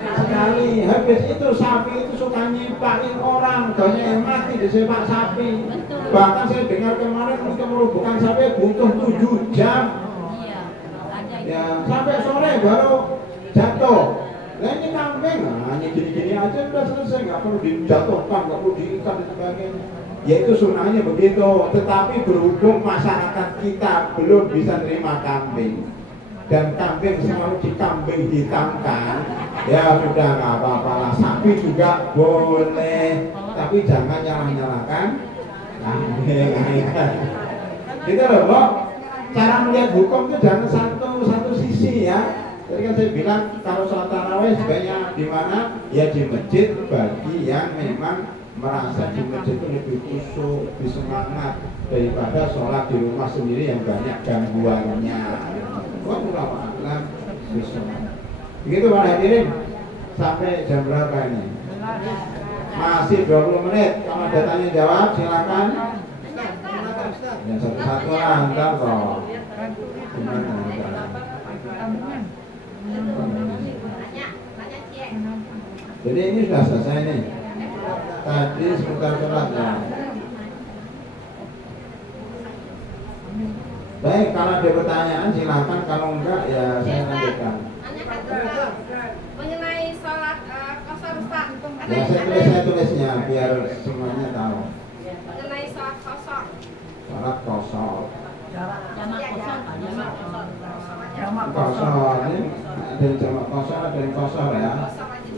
sekali. Habis itu sapi itu suka nyimpain orang, banyak yang mati disepak sapi. Bahkan saya dengar kemarin untuk merubuhkan sapi butuh 7 jam. Ya, sampai sore baru jatuh. Nah ini kambing, hanya gini-gini aja udah selesai, nggak perlu dijatuhkan, nggak perlu diikat dan sebagainya. Yaitu sunnahnya begitu. Tetapi berhubung masyarakat kita belum bisa terima kambing dan kambing selalu dikambing hitamkan, ya sudah nggak apa-apa lah. Sapi juga boleh, tapi jangan nyalah-nyalahkan kambing. Gitu loh, Bok. Cara melihat hukum itu jangan satu sisi ya. Jadi kan saya bilang kalau sholat tarawih sebaiknya di mana? Ya di masjid bagi yang memang merasa di masjid itu lebih khusyuk, lebih semangat daripada sholat di rumah sendiri yang banyak gangguannya. Wallahu a'lam bishawab. Begitu Pak hadirin. Sampai jam berapa ini? Masih 20 menit. Kalau ada tanya jawab silakan. Ya satu-satu lah, ntar toh. Jadi ini sudah selesai nih. Tadi sebentar sholatnya. Baik, kalau ada pertanyaan silakan. Kalau enggak ya saya lanjutkan. Mengenai sholat qashar Ustaz. Ya saya tulisnya biar semuanya tahu. Mengenai sholat qashar. Sholat qashar. Jamak Qashar ini ada yang jamak qashar, ada yang qashar ya.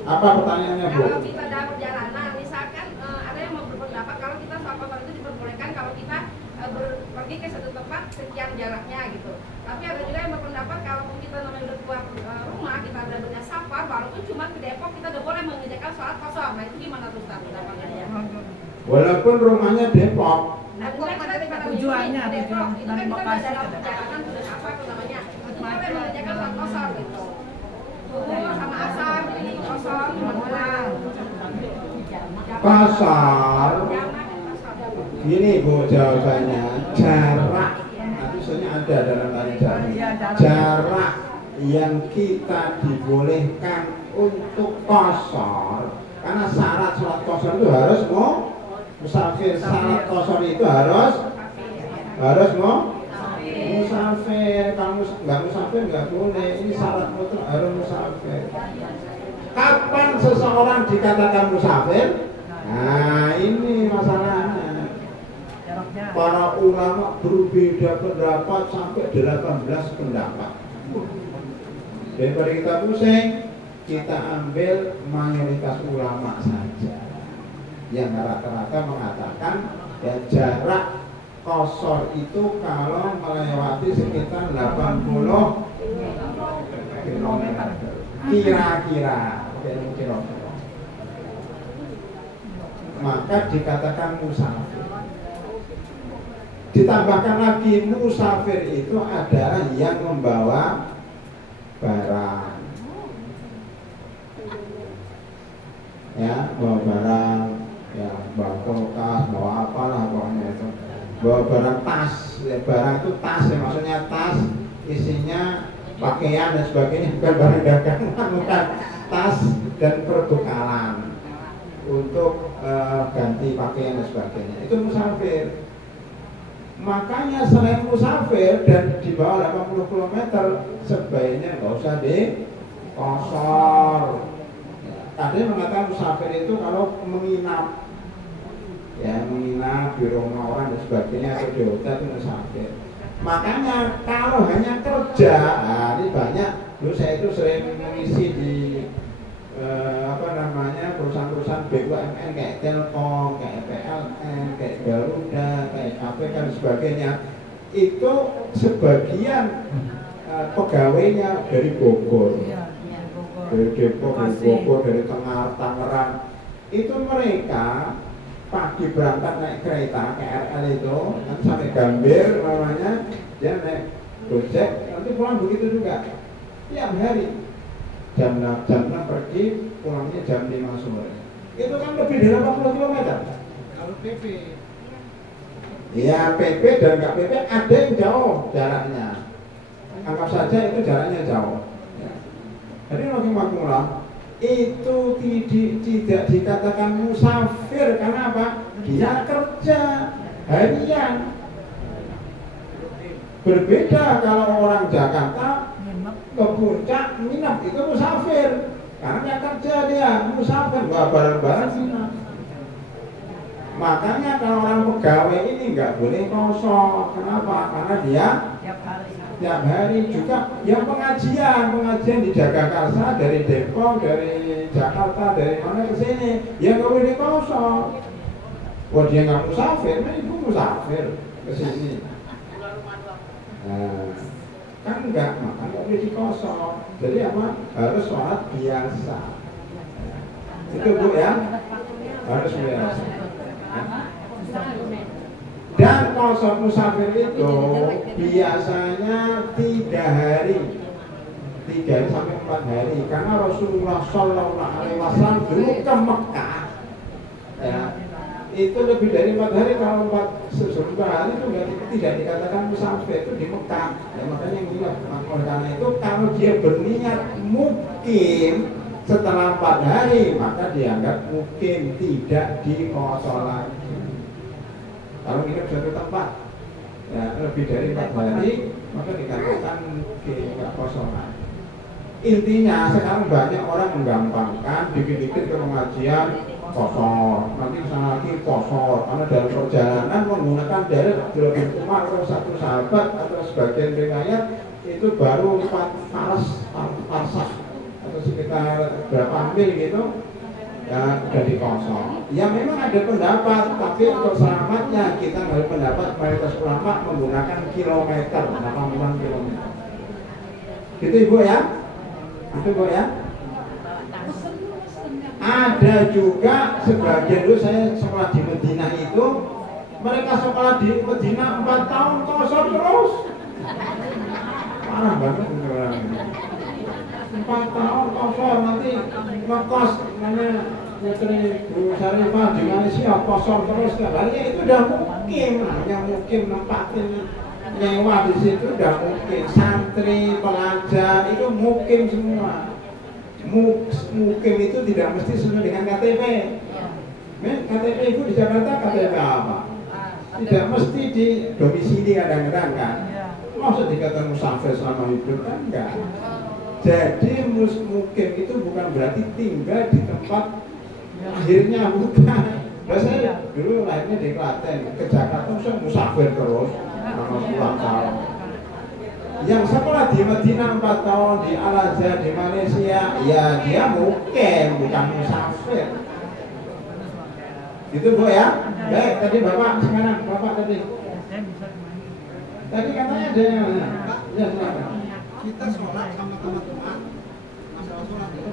Apa pertanyaannya Bu? Kalau kita dalam perjalanan, misalkan ada yang mau berpendapat kalau kita sholat qashar itu diperbolehkan kalau kita pergi ke satu tempat sekian jaraknya gitu. Tapi ada juga yang berpendapat kalau kita namanya udah keluar rumah, kita ada punya safar, walaupun cuma ke Depok kita udah boleh mengerjakan sholat qashar. Nah itu gimana tuh Ustaz pendapatnya? Walaupun rumahnya Depok. Nah, Tujuannya itu kan kita lokasi dalam perjalanan sudah apa tuh namanya? Itu boleh mengerjakan sholat qashar gitu. Zuhur sama asar di kosong pulang. Qashar. Gini Bu jawabannya, jarak. Nanti soalnya ada dalam tanya jawab. Jarak yang kita dibolehkan untuk qashar, karena syarat sholat qashar itu harus musafir. Syarat qashar itu harus musafir. Kamu nggak musafir nggak boleh. Ini syarat mutlak harus musafir. Kapan seseorang dikatakan musafir? Nah ini masalahnya. Para ulama berbeda pendapat sampai 18 pendapat. Daripada kita pusing, kita ambil mayoritas ulama saja yang rata-rata mengatakan ya jarak qashar itu kalau melewati sekitar 80 km kira-kira, maka dikatakan musafir. Ditambahkan lagi musafir itu adalah yang membawa barang, ya bawa barang, ya bawa kulkas, bawa apalah pokoknya itu, bawa barang tas, ya, barang itu tas ya, maksudnya tas isinya pakaian dan sebagainya, bukan barang dagangan, bukan tas dan perbekalan untuk ganti pakaian dan sebagainya, itu musafir. Makanya selain musafir dan di bawah 80 km sebaiknya nggak usah di qashar. Tadi mengatakan musafir itu kalau menginap, ya menginap di rumah orang dan sebagainya atau di hotel itu musafir. Makanya kalau hanya kerja, ini banyak. Dulu saya itu sering mengisi di perusahaan-perusahaan BUMN kayak Telkom, kayak PLN, kayak Garuda, kayak KPK dan sebagainya. Itu sebagian pegawainya dari Bogor, dari Depok, dari Bogor, dari Tangerang. Itu mereka pagi berangkat naik kereta KRL itu, nanti sampai Gambir namanya, dia naik Gojek, nanti pulang begitu juga tiap hari. Jam 6 pergi, pulangnya jam 5 sore. Itu kan lebih dari 80 km. Kalau PP. Ya PP dan nggak PP ada yang jauh jaraknya. Anggap saja itu jaraknya jauh. Ya. Jadi Rohimahullah itu tidak dikatakan musafir karena apa? Dia kerja harian. Berbeda kalau orang Jakarta ke puncak nginep itu musafir karena dia kerja, dia musafir bawa barang-barang nginep. Makanya kalau orang pegawai ini nggak boleh kosong. Kenapa? Karena dia tiap hari juga yang pengajian di Jagakarsa dari Depok, dari Jakarta, dari mana ke sini, ya nggak boleh kosong. Wah dia nggak musafir, nah itu musafir ke sini. Nah, kan enggak, maka nggak boleh dikosong. Jadi apa? Harus sholat biasa. Itu Bu ya, harus biasa. Dan kalau sholat musafir itu biasanya 3 hari sampai 4 hari, karena Rasulullah Shallallahu Alaihi Wasallam dulu ke Mekah, ya, itu lebih dari 4 hari. Kalau 4 hari itu tidak dikatakan musafir, itu di Mekah. Ya, makanya yang karena itu kalau dia berniat mukim setelah 4 hari, maka dianggap mukim, tidak dikosong lagi. Kalau nginep suatu tempat ya lebih dari 4 hari, maka dikatakan mukim, nggak kosong lagi. Intinya sekarang banyak orang menggampangkan, dikit-dikit ke pengajian kosor, nanti kesana lagi kosor, karena dalam perjalanan menggunakan dalil Abdullah bin Umar atau satu sahabat atau sebagian riwayat itu baru 4 farsakh atau sekitar berapa mil gitu, ya udah dikosor. Ya memang ada pendapat, tapi untuk selamatnya kita ngambil pendapat mayoritas ulama menggunakan kilometer, 80 kilometer. Gitu Ibu ya? Itu Bu ya. Ada juga sebagian dulu saya sekolah di Madinah itu, mereka sekolah di Madinah 4 tahun kosor terus. Parah banget ini orang ini. 4 tahun kosor, nanti ngekos namanya Putri Bu Syarifah di Malaysia kosor terus tiap hari. Itu udah mukim, yang mukim nempatin nyewa di situ udah mukim. Santri, pengajar itu mukim semua. Mukim itu tidak mesti sesuai dengan KTP. KTP Ibu di Jakarta KTP apa? Tidak mesti di domisili kadang-kadang kan. Maksud dikatakan musafir selama hidup kan enggak. Jadi mukim itu bukan berarti tinggal di tempat akhirnya, bukan. Nah, saya dulu lahirnya di Klaten, ke Jakarta saya musafir terus selama 10 tahun. Yang sekolah di Madinah 4 tahun, di Al-Azhar di Malaysia, ya dia mukim, bukan musafir. Gitu Bu ya. Baik, tadi Bapak sekarang, Bapak tadi katanya ada yang ya, silakan. Kita sholat sama teman-teman, masalah sholat itu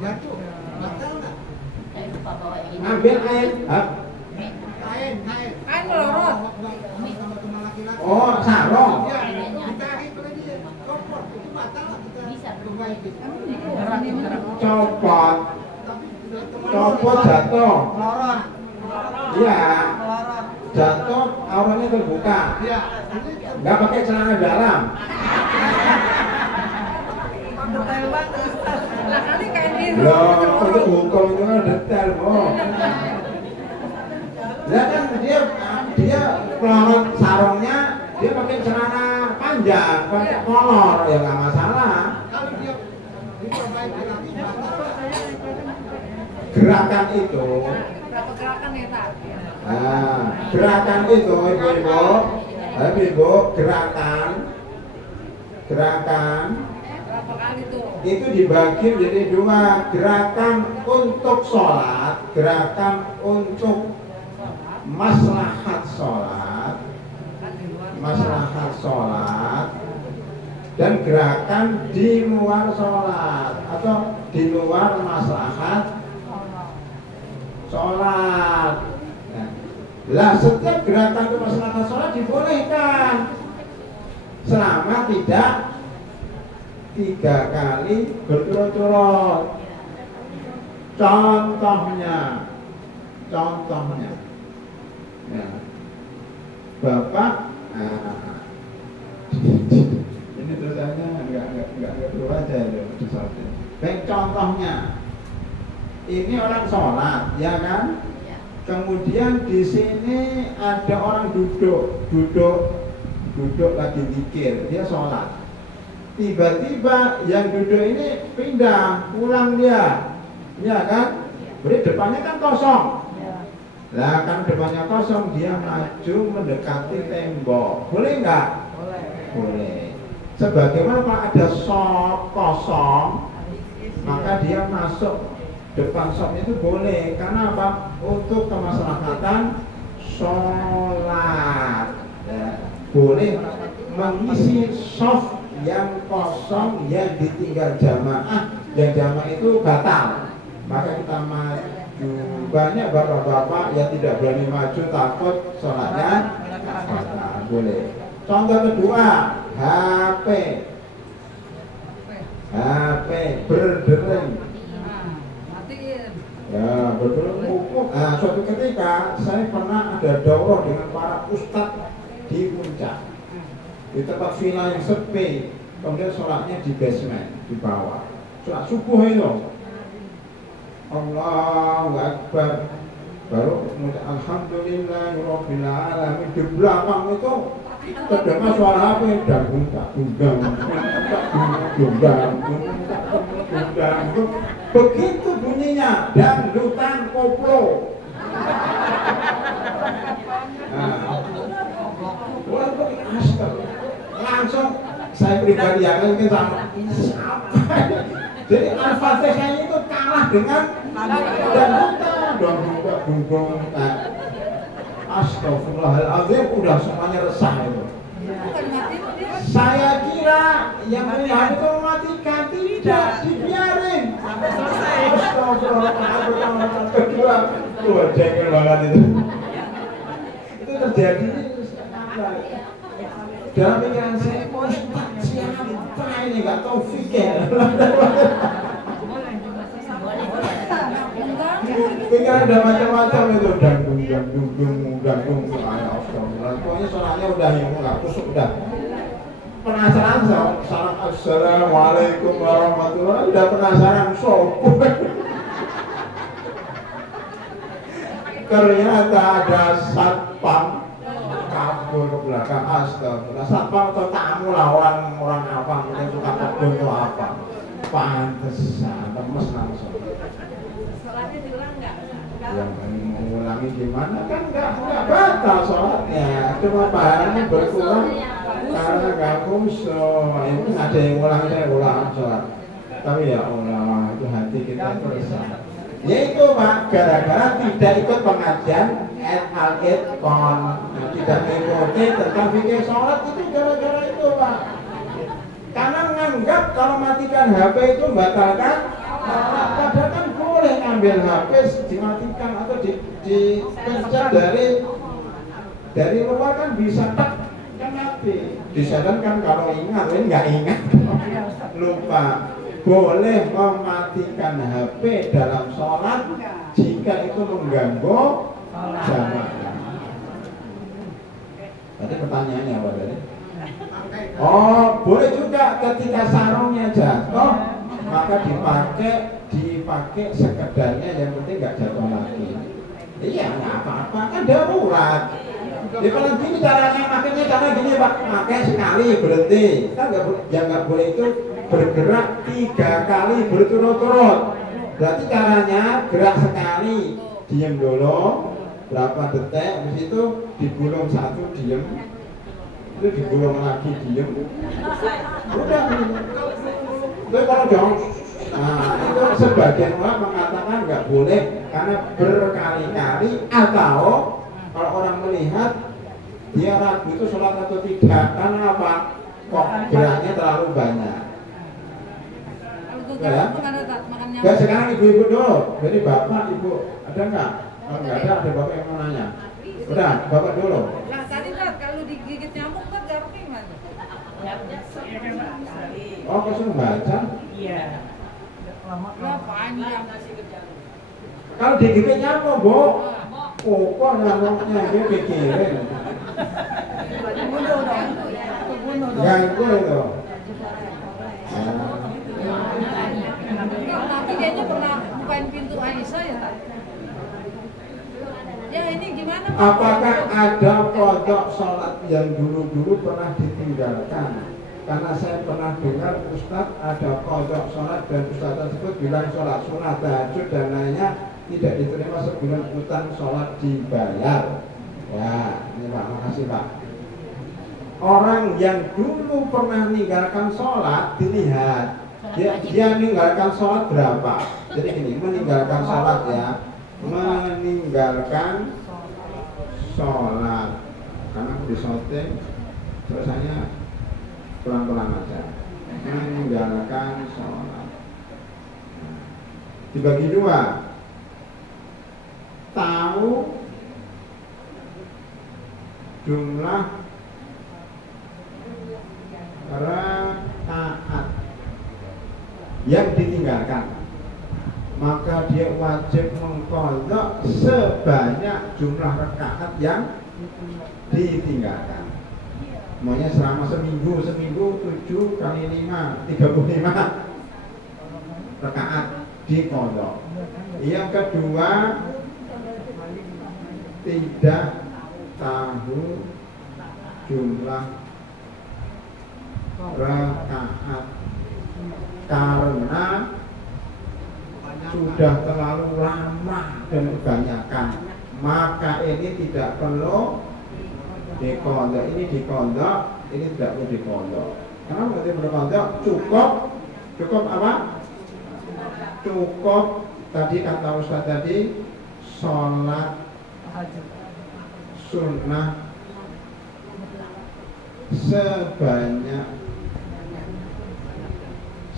jatuh, batal nggak? Ambil air, Kain melorot. Sama teman laki-laki. oh sarung. Ya, ditarik oleh dia, copot, itu batal nggak kita? Bisa. Perbaiki. Copot, Tapi copot jatuh. melorot. Iya, Melorot. jatuh auranya terbuka. Ya, Nggak pakai celana dalam. detail banget. Lah kali kayak di Loh, itu hukum itu kan detail, oh. Ya kan dia pelorot sarungnya, dia pakai celana panjang, pakai kolor, ya nggak masalah. Kalau dia diperbaiki lagi batal. Gerakan itu, berapa gerakan ya Tak? Nah, gerakan itu ibu-ibu, gerakan Berapa kali tuh? itu dibagi menjadi dua, gerakan untuk sholat, gerakan untuk maslahat sholat, dan gerakan di luar sholat atau di luar maslahat sholat. Lah setiap gerakan untuk maslahat sholat dibolehkan selama tidak 3 kali berturut-turut. Contohnya, ya, Bapak, ini tulisannya nggak perlu aja ya, baik, contohnya, ini orang sholat, ya kan? Kemudian di sini ada orang duduk lagi zikir, dia sholat. Tiba-tiba yang duduk ini pindah, pulang dia, ya kan? Berarti depannya kan kosong. Lah kan depannya kosong, dia maju mendekati tembok, boleh nggak? Boleh. Sebagaimana ada shop kosong, maka dia masuk depan shop itu boleh. Karena apa? Untuk kemaslahatan sholat, ya. Boleh mengisi shop yang kosong yang ditinggal jamaah, yang jamaah itu batal, maka kita maju. Banyak bapak-bapak yang tidak berani maju takut sholatnya batal, boleh. Contoh kedua, HP berdering, ya berdering. Nah, suatu ketika saya pernah ada daurah dengan para ustadz di puncak, di tempat villa yang sepi, kemudian sholatnya di basement, di bawah. Sholat subuh itu, Allahu Akbar, baru Alhamdulillahirabbil alamin. Di belakang itu terdengar suara apa? Dangdang. Begitu bunyinya, dangdutan koplo. Langsung saya pribadi yakin ke sana. Jadi Al-Fatihah itu kalah dengan dangdutan. Astagfirullahaladzim, udah semuanya resah itu. Saya kira yang melihat itu mematikan, tidak, dibiarin sampai selesai. Astagfirullahaladzim. Kedua, jengkel banget itu. Itu terjadi dalam pikiran saya, Ustaz siapa ini, nggak tahu fikir. Pikiran udah macam-macam itu, ganggung. Pokoknya sholatnya udah yang nggak kusuk, udah penasaran. Salam assalamualaikum warahmatullahi, udah penasaran sopo. Ternyata ada satpam kabur ke belakang. Astagfirullah. Satpam atau tamu lah, orang apa mungkin suka kabur atau apa. Pantesan lemes langsung. Sholatnya diulang nggak? Yang mengulangi gimana kan nggak batal sholatnya, cuma pahalanya berkurang karena nggak khusyuk. Itu ada yang ulang sholat, tapi ya Allah, itu hati kita tersesat. Yaitu Pak, gara-gara tidak ikut pengajian al-Itqan, tidak mengikuti tentang fikih sholat, itu gara-gara itu Pak. Karena menganggap kalau matikan HP itu membatalkan sholat, padahal kan boleh ambil HP dimatikan atau dipencet dari luar kan bisa, tak kan mati. Disadarkan kalau ingat, ini nggak ingat, lupa. Boleh mematikan HP dalam sholat jika itu mengganggu jamaah. Tadi pertanyaannya apa tadi? Oh, boleh juga ketika sarungnya jatuh, maka dipakai sekedarnya, yang penting nggak jatuh lagi. Iya, nggak apa-apa, kan darurat. Jadi kalau gini caranya, makanya cara gini Pak, pakai sekali berhenti. Kan nggak boleh, yang nggak boleh itu bergerak 3 kali berturut-turut. Berarti caranya gerak sekali, diam dulu, berapa detik, habis itu digulung satu diem, itu digulung lagi diem, udah itu kalau dong. Nah itu sebagian orang mengatakan nggak boleh karena berkali-kali, atau kalau orang melihat dia ragu itu sholat atau tidak, karena apa? Kok geraknya terlalu banyak. Ya, ya sekarang ibu-ibu dulu, jadi bapak ibu ada nggak? Kalau nggak ada bapak yang mau nanya. Udah, bapak dulu. Nah tadi kan kalau digigit nyamuk kan garuknya gimana? Oh, kau baca? Iya. Lah panjang. Kalau digigit nyamuk, Bu. Oh, kok nyamuknya dia pikirin. Bunuh dong. Bunuh dong. Ganggu itu. Tapi dia pernah bukain pintu Aisyah ya tak? Ya ini gimana Pak? Apakah ada kodok sholat yang dulu-dulu pernah ditinggalkan? Karena saya pernah dengar Ustadz ada kodok sholat dan Ustadz tersebut bilang sholat sunat, tahajud dan lainnya tidak diterima sebelum utang sholat dibayar. Ya, ini Pak, makasih Pak. Orang yang dulu pernah meninggalkan sholat dilihat dia meninggalkan sholat berapa. Jadi gini, meninggalkan sholat ya, meninggalkan sholat karena di shooting terusnya pelan-pelan aja, meninggalkan sholat dibagi dua, tahu jumlah rakaat yang ditinggalkan, maka dia wajib mengqadha sebanyak jumlah rakaat yang ditinggalkan. Semuanya selama seminggu 7 kali 5 35 rakaat diqadha. Yang kedua, tidak tahu jumlah rakaat karena sudah terlalu lama dan kebanyakan, maka ini tidak perlu diqadha. Ini diqadha, ini tidak perlu diqadha. Karena berarti berqadha cukup apa? Cukup tadi kata Ustaz tadi, sholat sunnah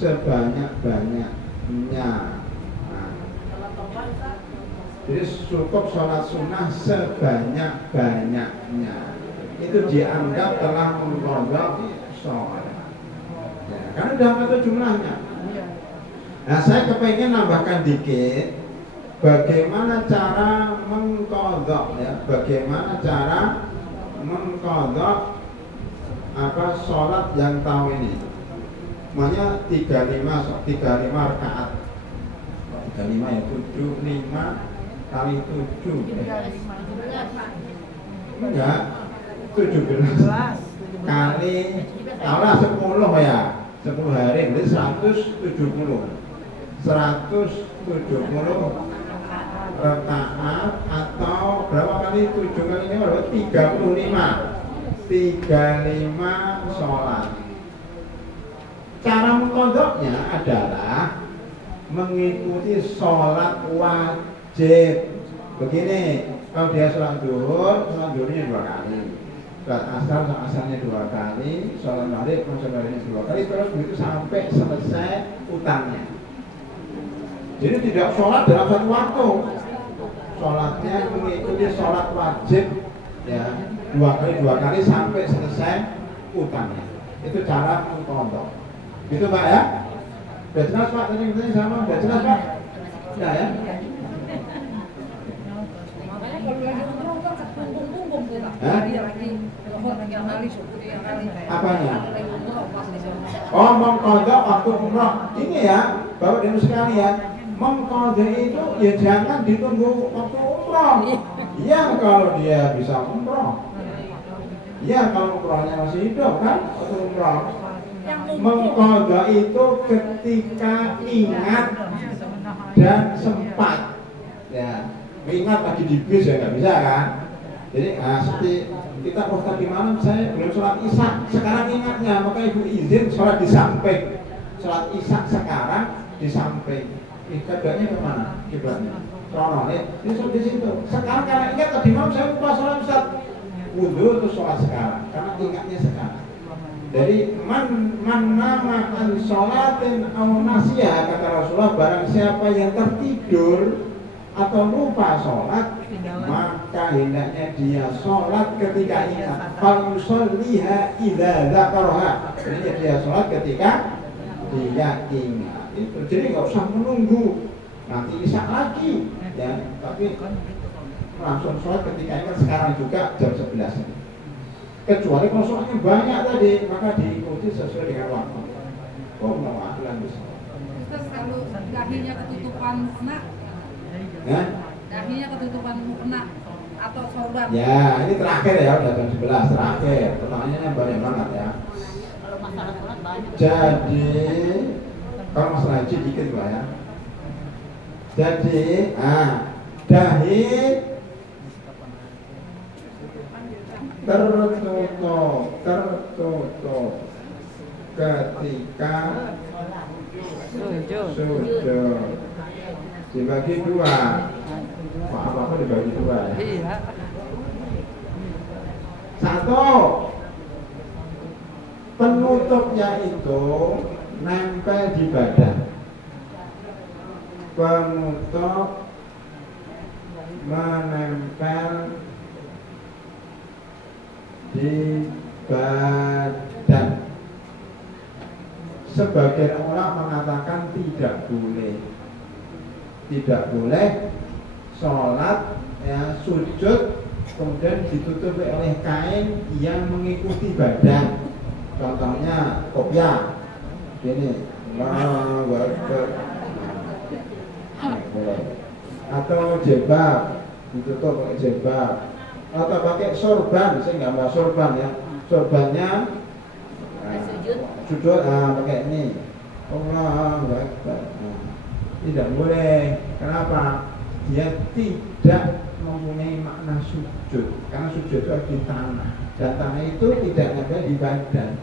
sebanyak-banyaknya. Nah, jadi cukup sholat sunnah sebanyak-banyaknya. Itu dianggap telah mengqadha sholat. Ya, karena sudah ada jumlahnya. Nah, saya kepengen nambahkan dikit. Bagaimana cara mengqadha ya? Bagaimana cara mengqadha sholat yang tahu ini? Makanya 35 rakaat. 35 ya 75 kali 7. Enggak. 17 kali taruhlah 10 ya. 10 hari berarti 170. 170 rakaat atau berapa kali 7 kali 5 berarti 35 sholat. Cara mengqadhanya adalah mengikuti sholat wajib. Begini, kalau dia sholat zuhurnya 2 kali, sholat asarnya 2 kali, sholat maghrib 2 kali, terus begitu sampai selesai utangnya. Jadi tidak sholat dalam satu waktu. Sholatnya mengikuti sholat wajib ya, 2 kali sampai selesai utangnya. Itu cara mengqadha. Gitu Pak ya? Sudah jelas Pak, tadi sama, sudah jelas Pak? Sudah ya? Makanya kalau lagi umroh kan punggung tuh Pak. Lagi yang kali syukur yang kali. Apanya? Lagi umroh pasti. Oh, mengqadha waktu umroh. Ini ya, Bapak dan Ibu sekalian, mengqadha itu ya jangan ditunggu waktu umroh. Iya kalau dia bisa umroh. Iya kalau umrohnya masih hidup kan, waktu umroh. Mengqadha itu ketika ingat dan sempat ya. ingat lagi di bis ya nggak bisa kan. Jadi seperti kita tadi malam saya belum sholat isya, sekarang ingatnya, maka ibu izin sholat di samping. Sholat isya sekarang di samping. Kiblatnya kemana? Kiblatnya Rono ini sholat di situ. Sekarang karena ingat tadi malam saya lupa sholat Ustaz, wudhu terus sholat sekarang karena ingatnya sekarang. Jadi man nama an sholatin aw nasiyah, kata Rasulullah, barang siapa yang tertidur atau lupa sholat, maka hendaknya dia sholat ketika ingat. Fal yusolliha idza dzakaraha. Jadi dia sholat ketika dia ingat. Itu jadi nggak usah menunggu nanti isya lagi, ya. Tapi langsung sholat ketika ingat sekarang juga jam 11. Kecuali kalau soalnya banyak tadi, maka diikuti sesuai dengan waktu. Oh, mau aturan bisa. Terus kalau dahinya ketutupan kena, Ya? dahinya ketutupan kena atau sorban. Ya, ini terakhir ya, udah jam 11 terakhir. Pertanyaannya banyak banget ya. Kalau masalah sholat banyak. Jadi, kalau masalah haji dikit Pak ya. Jadi, dahi tertutup ketika sujud. Dibagi dua. Apa dibagi dua ya? Iya. Satu, penutupnya itu nempel di badan. Penutup menempel di badan. Sebagian orang mengatakan tidak boleh sholat ya, sujud kemudian ditutupi oleh kain yang mengikuti badan. Contohnya kopiah gini, atau jilbab ditutup pakai jilbab, atau pakai sorban. Saya nggak mau sorban ya, sorbannya sujud pakai ini. Allah tidak boleh. Kenapa? Dia tidak mempunyai makna sujud, karena sujud itu di tanah dan tanah itu tidak ada di badan,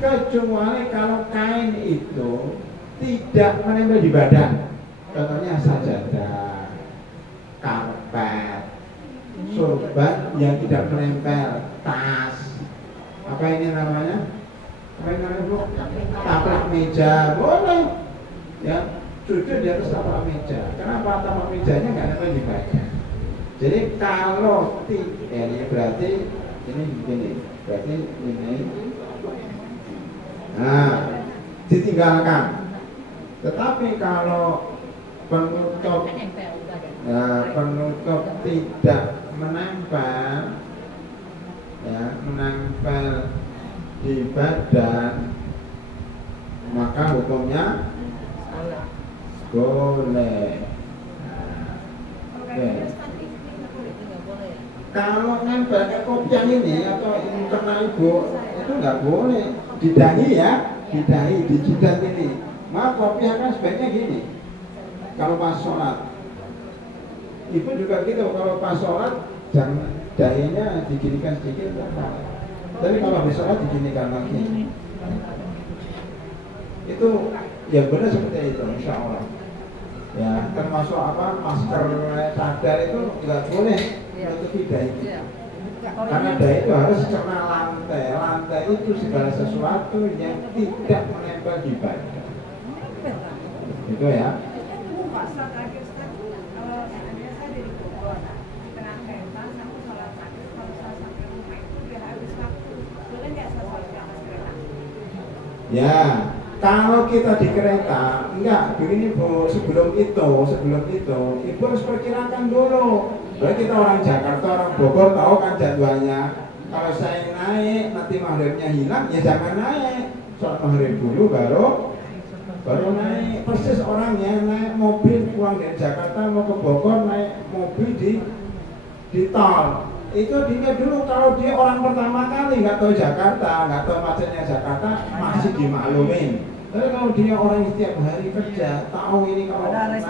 kecuali kalau kain itu tidak menempel di badan. Contohnya sajadah, karpet, sorban yang tidak menempel, tas, apa ini namanya? Apa ini namanya Bu? Taplak meja, boleh ya, sujud di atas taplak meja. Kenapa? Taplak mejanya nggak nempel di badan. Jadi kalau ini berarti ini begini, berarti ini ditinggalkan. Tetapi kalau penutup tidak menempel ya, menempel di badan, maka hukumnya boleh. Kalau nempel ke kopiah ini atau internal ibu itu nggak boleh. Di dahi ya, di dahi, di jidat ini. Maka kopiah kan sebaiknya gini. Kalau pas sholat, ibu juga gitu. Kalau pas sholat, jangan dahinya diginikan sedikit. Tapi kalau habis sholat diginikan lagi. Itu yang benar seperti itu, insya Allah. Ya, termasuk apa, masker cadar itu nggak boleh menutupi dahi. Karena dahi itu harus kena lantai. Lantai itu segala sesuatu yang tidak menempel di badan. Itu ya. Pasal terakhir sekarang kalau seandainya saya dari Bogor di tengah kereta aku sholat maghrib, kalau saya sampai rumah itu udah habis waktu, boleh nggak saya sholat di atas kereta? Ya, kalau kita di kereta, enggak begini Bu, sebelum itu Ibu harus perkirakan dulu. Berarti kita orang Jakarta, orang Bogor tahu kan jadwalnya. Kalau saya naik nanti maghribnya hilang, ya jangan naik. Sholat maghrib dulu baru naik. Persis orangnya naik mobil pulang dari Jakarta mau ke Bogor, naik mobil di tol. Itu dia dulu, kalau dia orang pertama kali nggak tahu Jakarta, nggak tahu macetnya Jakarta, masih dimaklumin. Tapi kalau dia orang yang setiap hari kerja, tahu ini kalau naik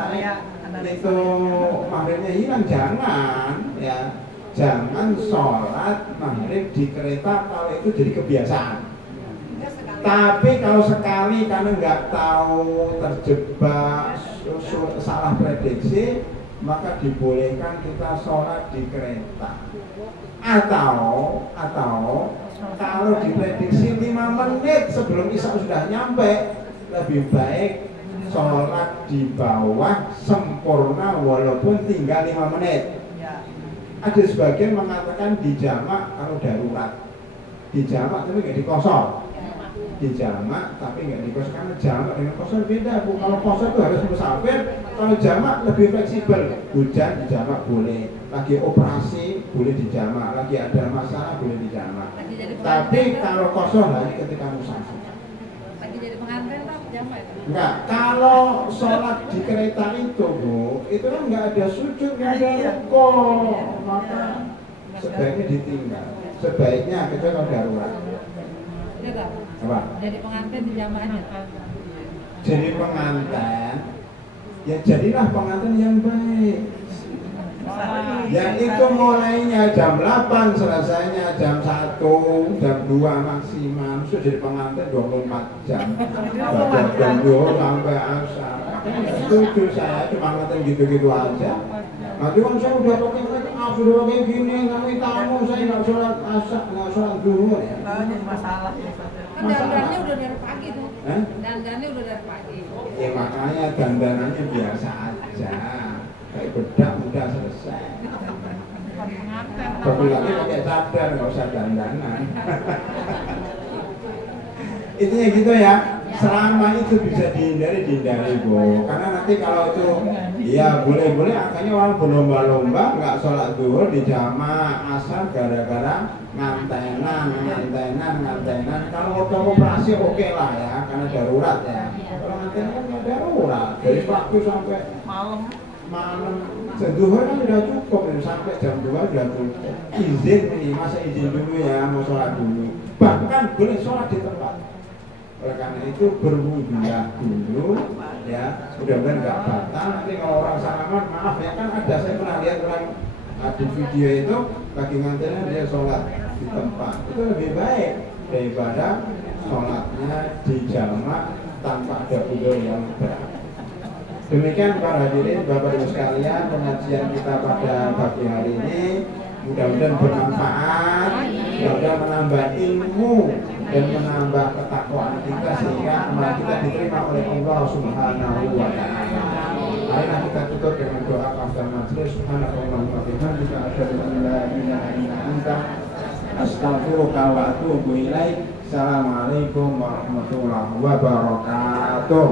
itu maghribnya hilang, jangan ya. Jangan sholat maghrib di kereta kalau itu jadi kebiasaan. Tapi kalau sekali karena nggak tahu, terjebak, salah prediksi, maka dibolehkan kita sholat di kereta. Atau kalau diprediksi 5 menit sebelum isya sudah nyampe, lebih baik sholat di bawah sempurna walaupun tinggal 5 menit. Ada sebagian mengatakan dijamak kalau darurat, dijamak tapi nggak dikosor, dijamak tapi nggak dikosor, karena jamak dengan kosor beda bu. Kalau kosor itu harus musafir, kalau jamak lebih fleksibel. Hujan dijamak boleh, lagi operasi boleh dijamak, lagi ada masalah boleh dijamak. Tapi kalau kosor hanya ketika musafir. Lagi jadi pengantin tak jamak itu? Enggak, kalau sholat di kereta itu bu, itu kan nggak ada sujud, nggak ada rukuk, maka sebaiknya ditinggal. Sebaiknya kecuali kalau darurat. Iya tak? Apa? Jadi pengantin di jamaknya. Jadi pengantin, ya jadilah pengantin yang baik. Yang itu mulainya jam 8, selesainya jam 1, jam 2 maksimal. Sudah jadi pengantin 24 jam. Baca doa sampai asar. Setuju saya, cuma ngantin gitu-gitu aja. Nanti kan saya udah pakai gini, kami tamu saya nggak sholat asar, nggak sholat duhur ya. Masalah. Kan dandannya udah dari pagi tuh. Dandannya udah dari pagi. Ya makanya dandanannya biasa aja. Kayak bedak udah selesai. Tapi lagi pakai cadar, nggak usah dandanan. Intinya gitu ya. Selama itu bisa dihindari bu. Karena nanti kalau itu, ya boleh-boleh akhirnya orang berlomba-lomba nggak sholat zuhur di jamaah asar gara-gara ngantenan. Kalau operasi oke lah ya, karena darurat ya. Kalau ngantenan kan nggak darurat, dari pagi sampai malam. Zuhur kan sudah cukup, sampai jam 2 sudah cukup. Izin ini, masa izin dulu ya, mau sholat dulu. Bahkan boleh sholat di tempat. Oleh karena itu berwudulah dulu ya, mudah-mudahan nggak batal. Nanti kalau orang salaman, maaf ya, kan ada, saya pernah lihat orang di video itu lagi nganterin dia sholat di tempat. Itu lebih baik daripada sholatnya di jamak tanpa ada udzur yang berat. Demikian para hadirin Bapak Ibu sekalian, pengajian kita pada pagi hari ini mudah-mudahan bermanfaat, mudah-mudahan menambah ilmu dan menambah ketakwaan kita sehingga amal kita diterima oleh Allah Subhanahu wa taala. Marilah kita tutup dengan doa kafaratul majlis. Subhanallahumma wa bihamdika asyhadu an la ilaha illa anta astaghfiruka wa atubu ilaik. Assalamualaikum warahmatullahi wabarakatuh.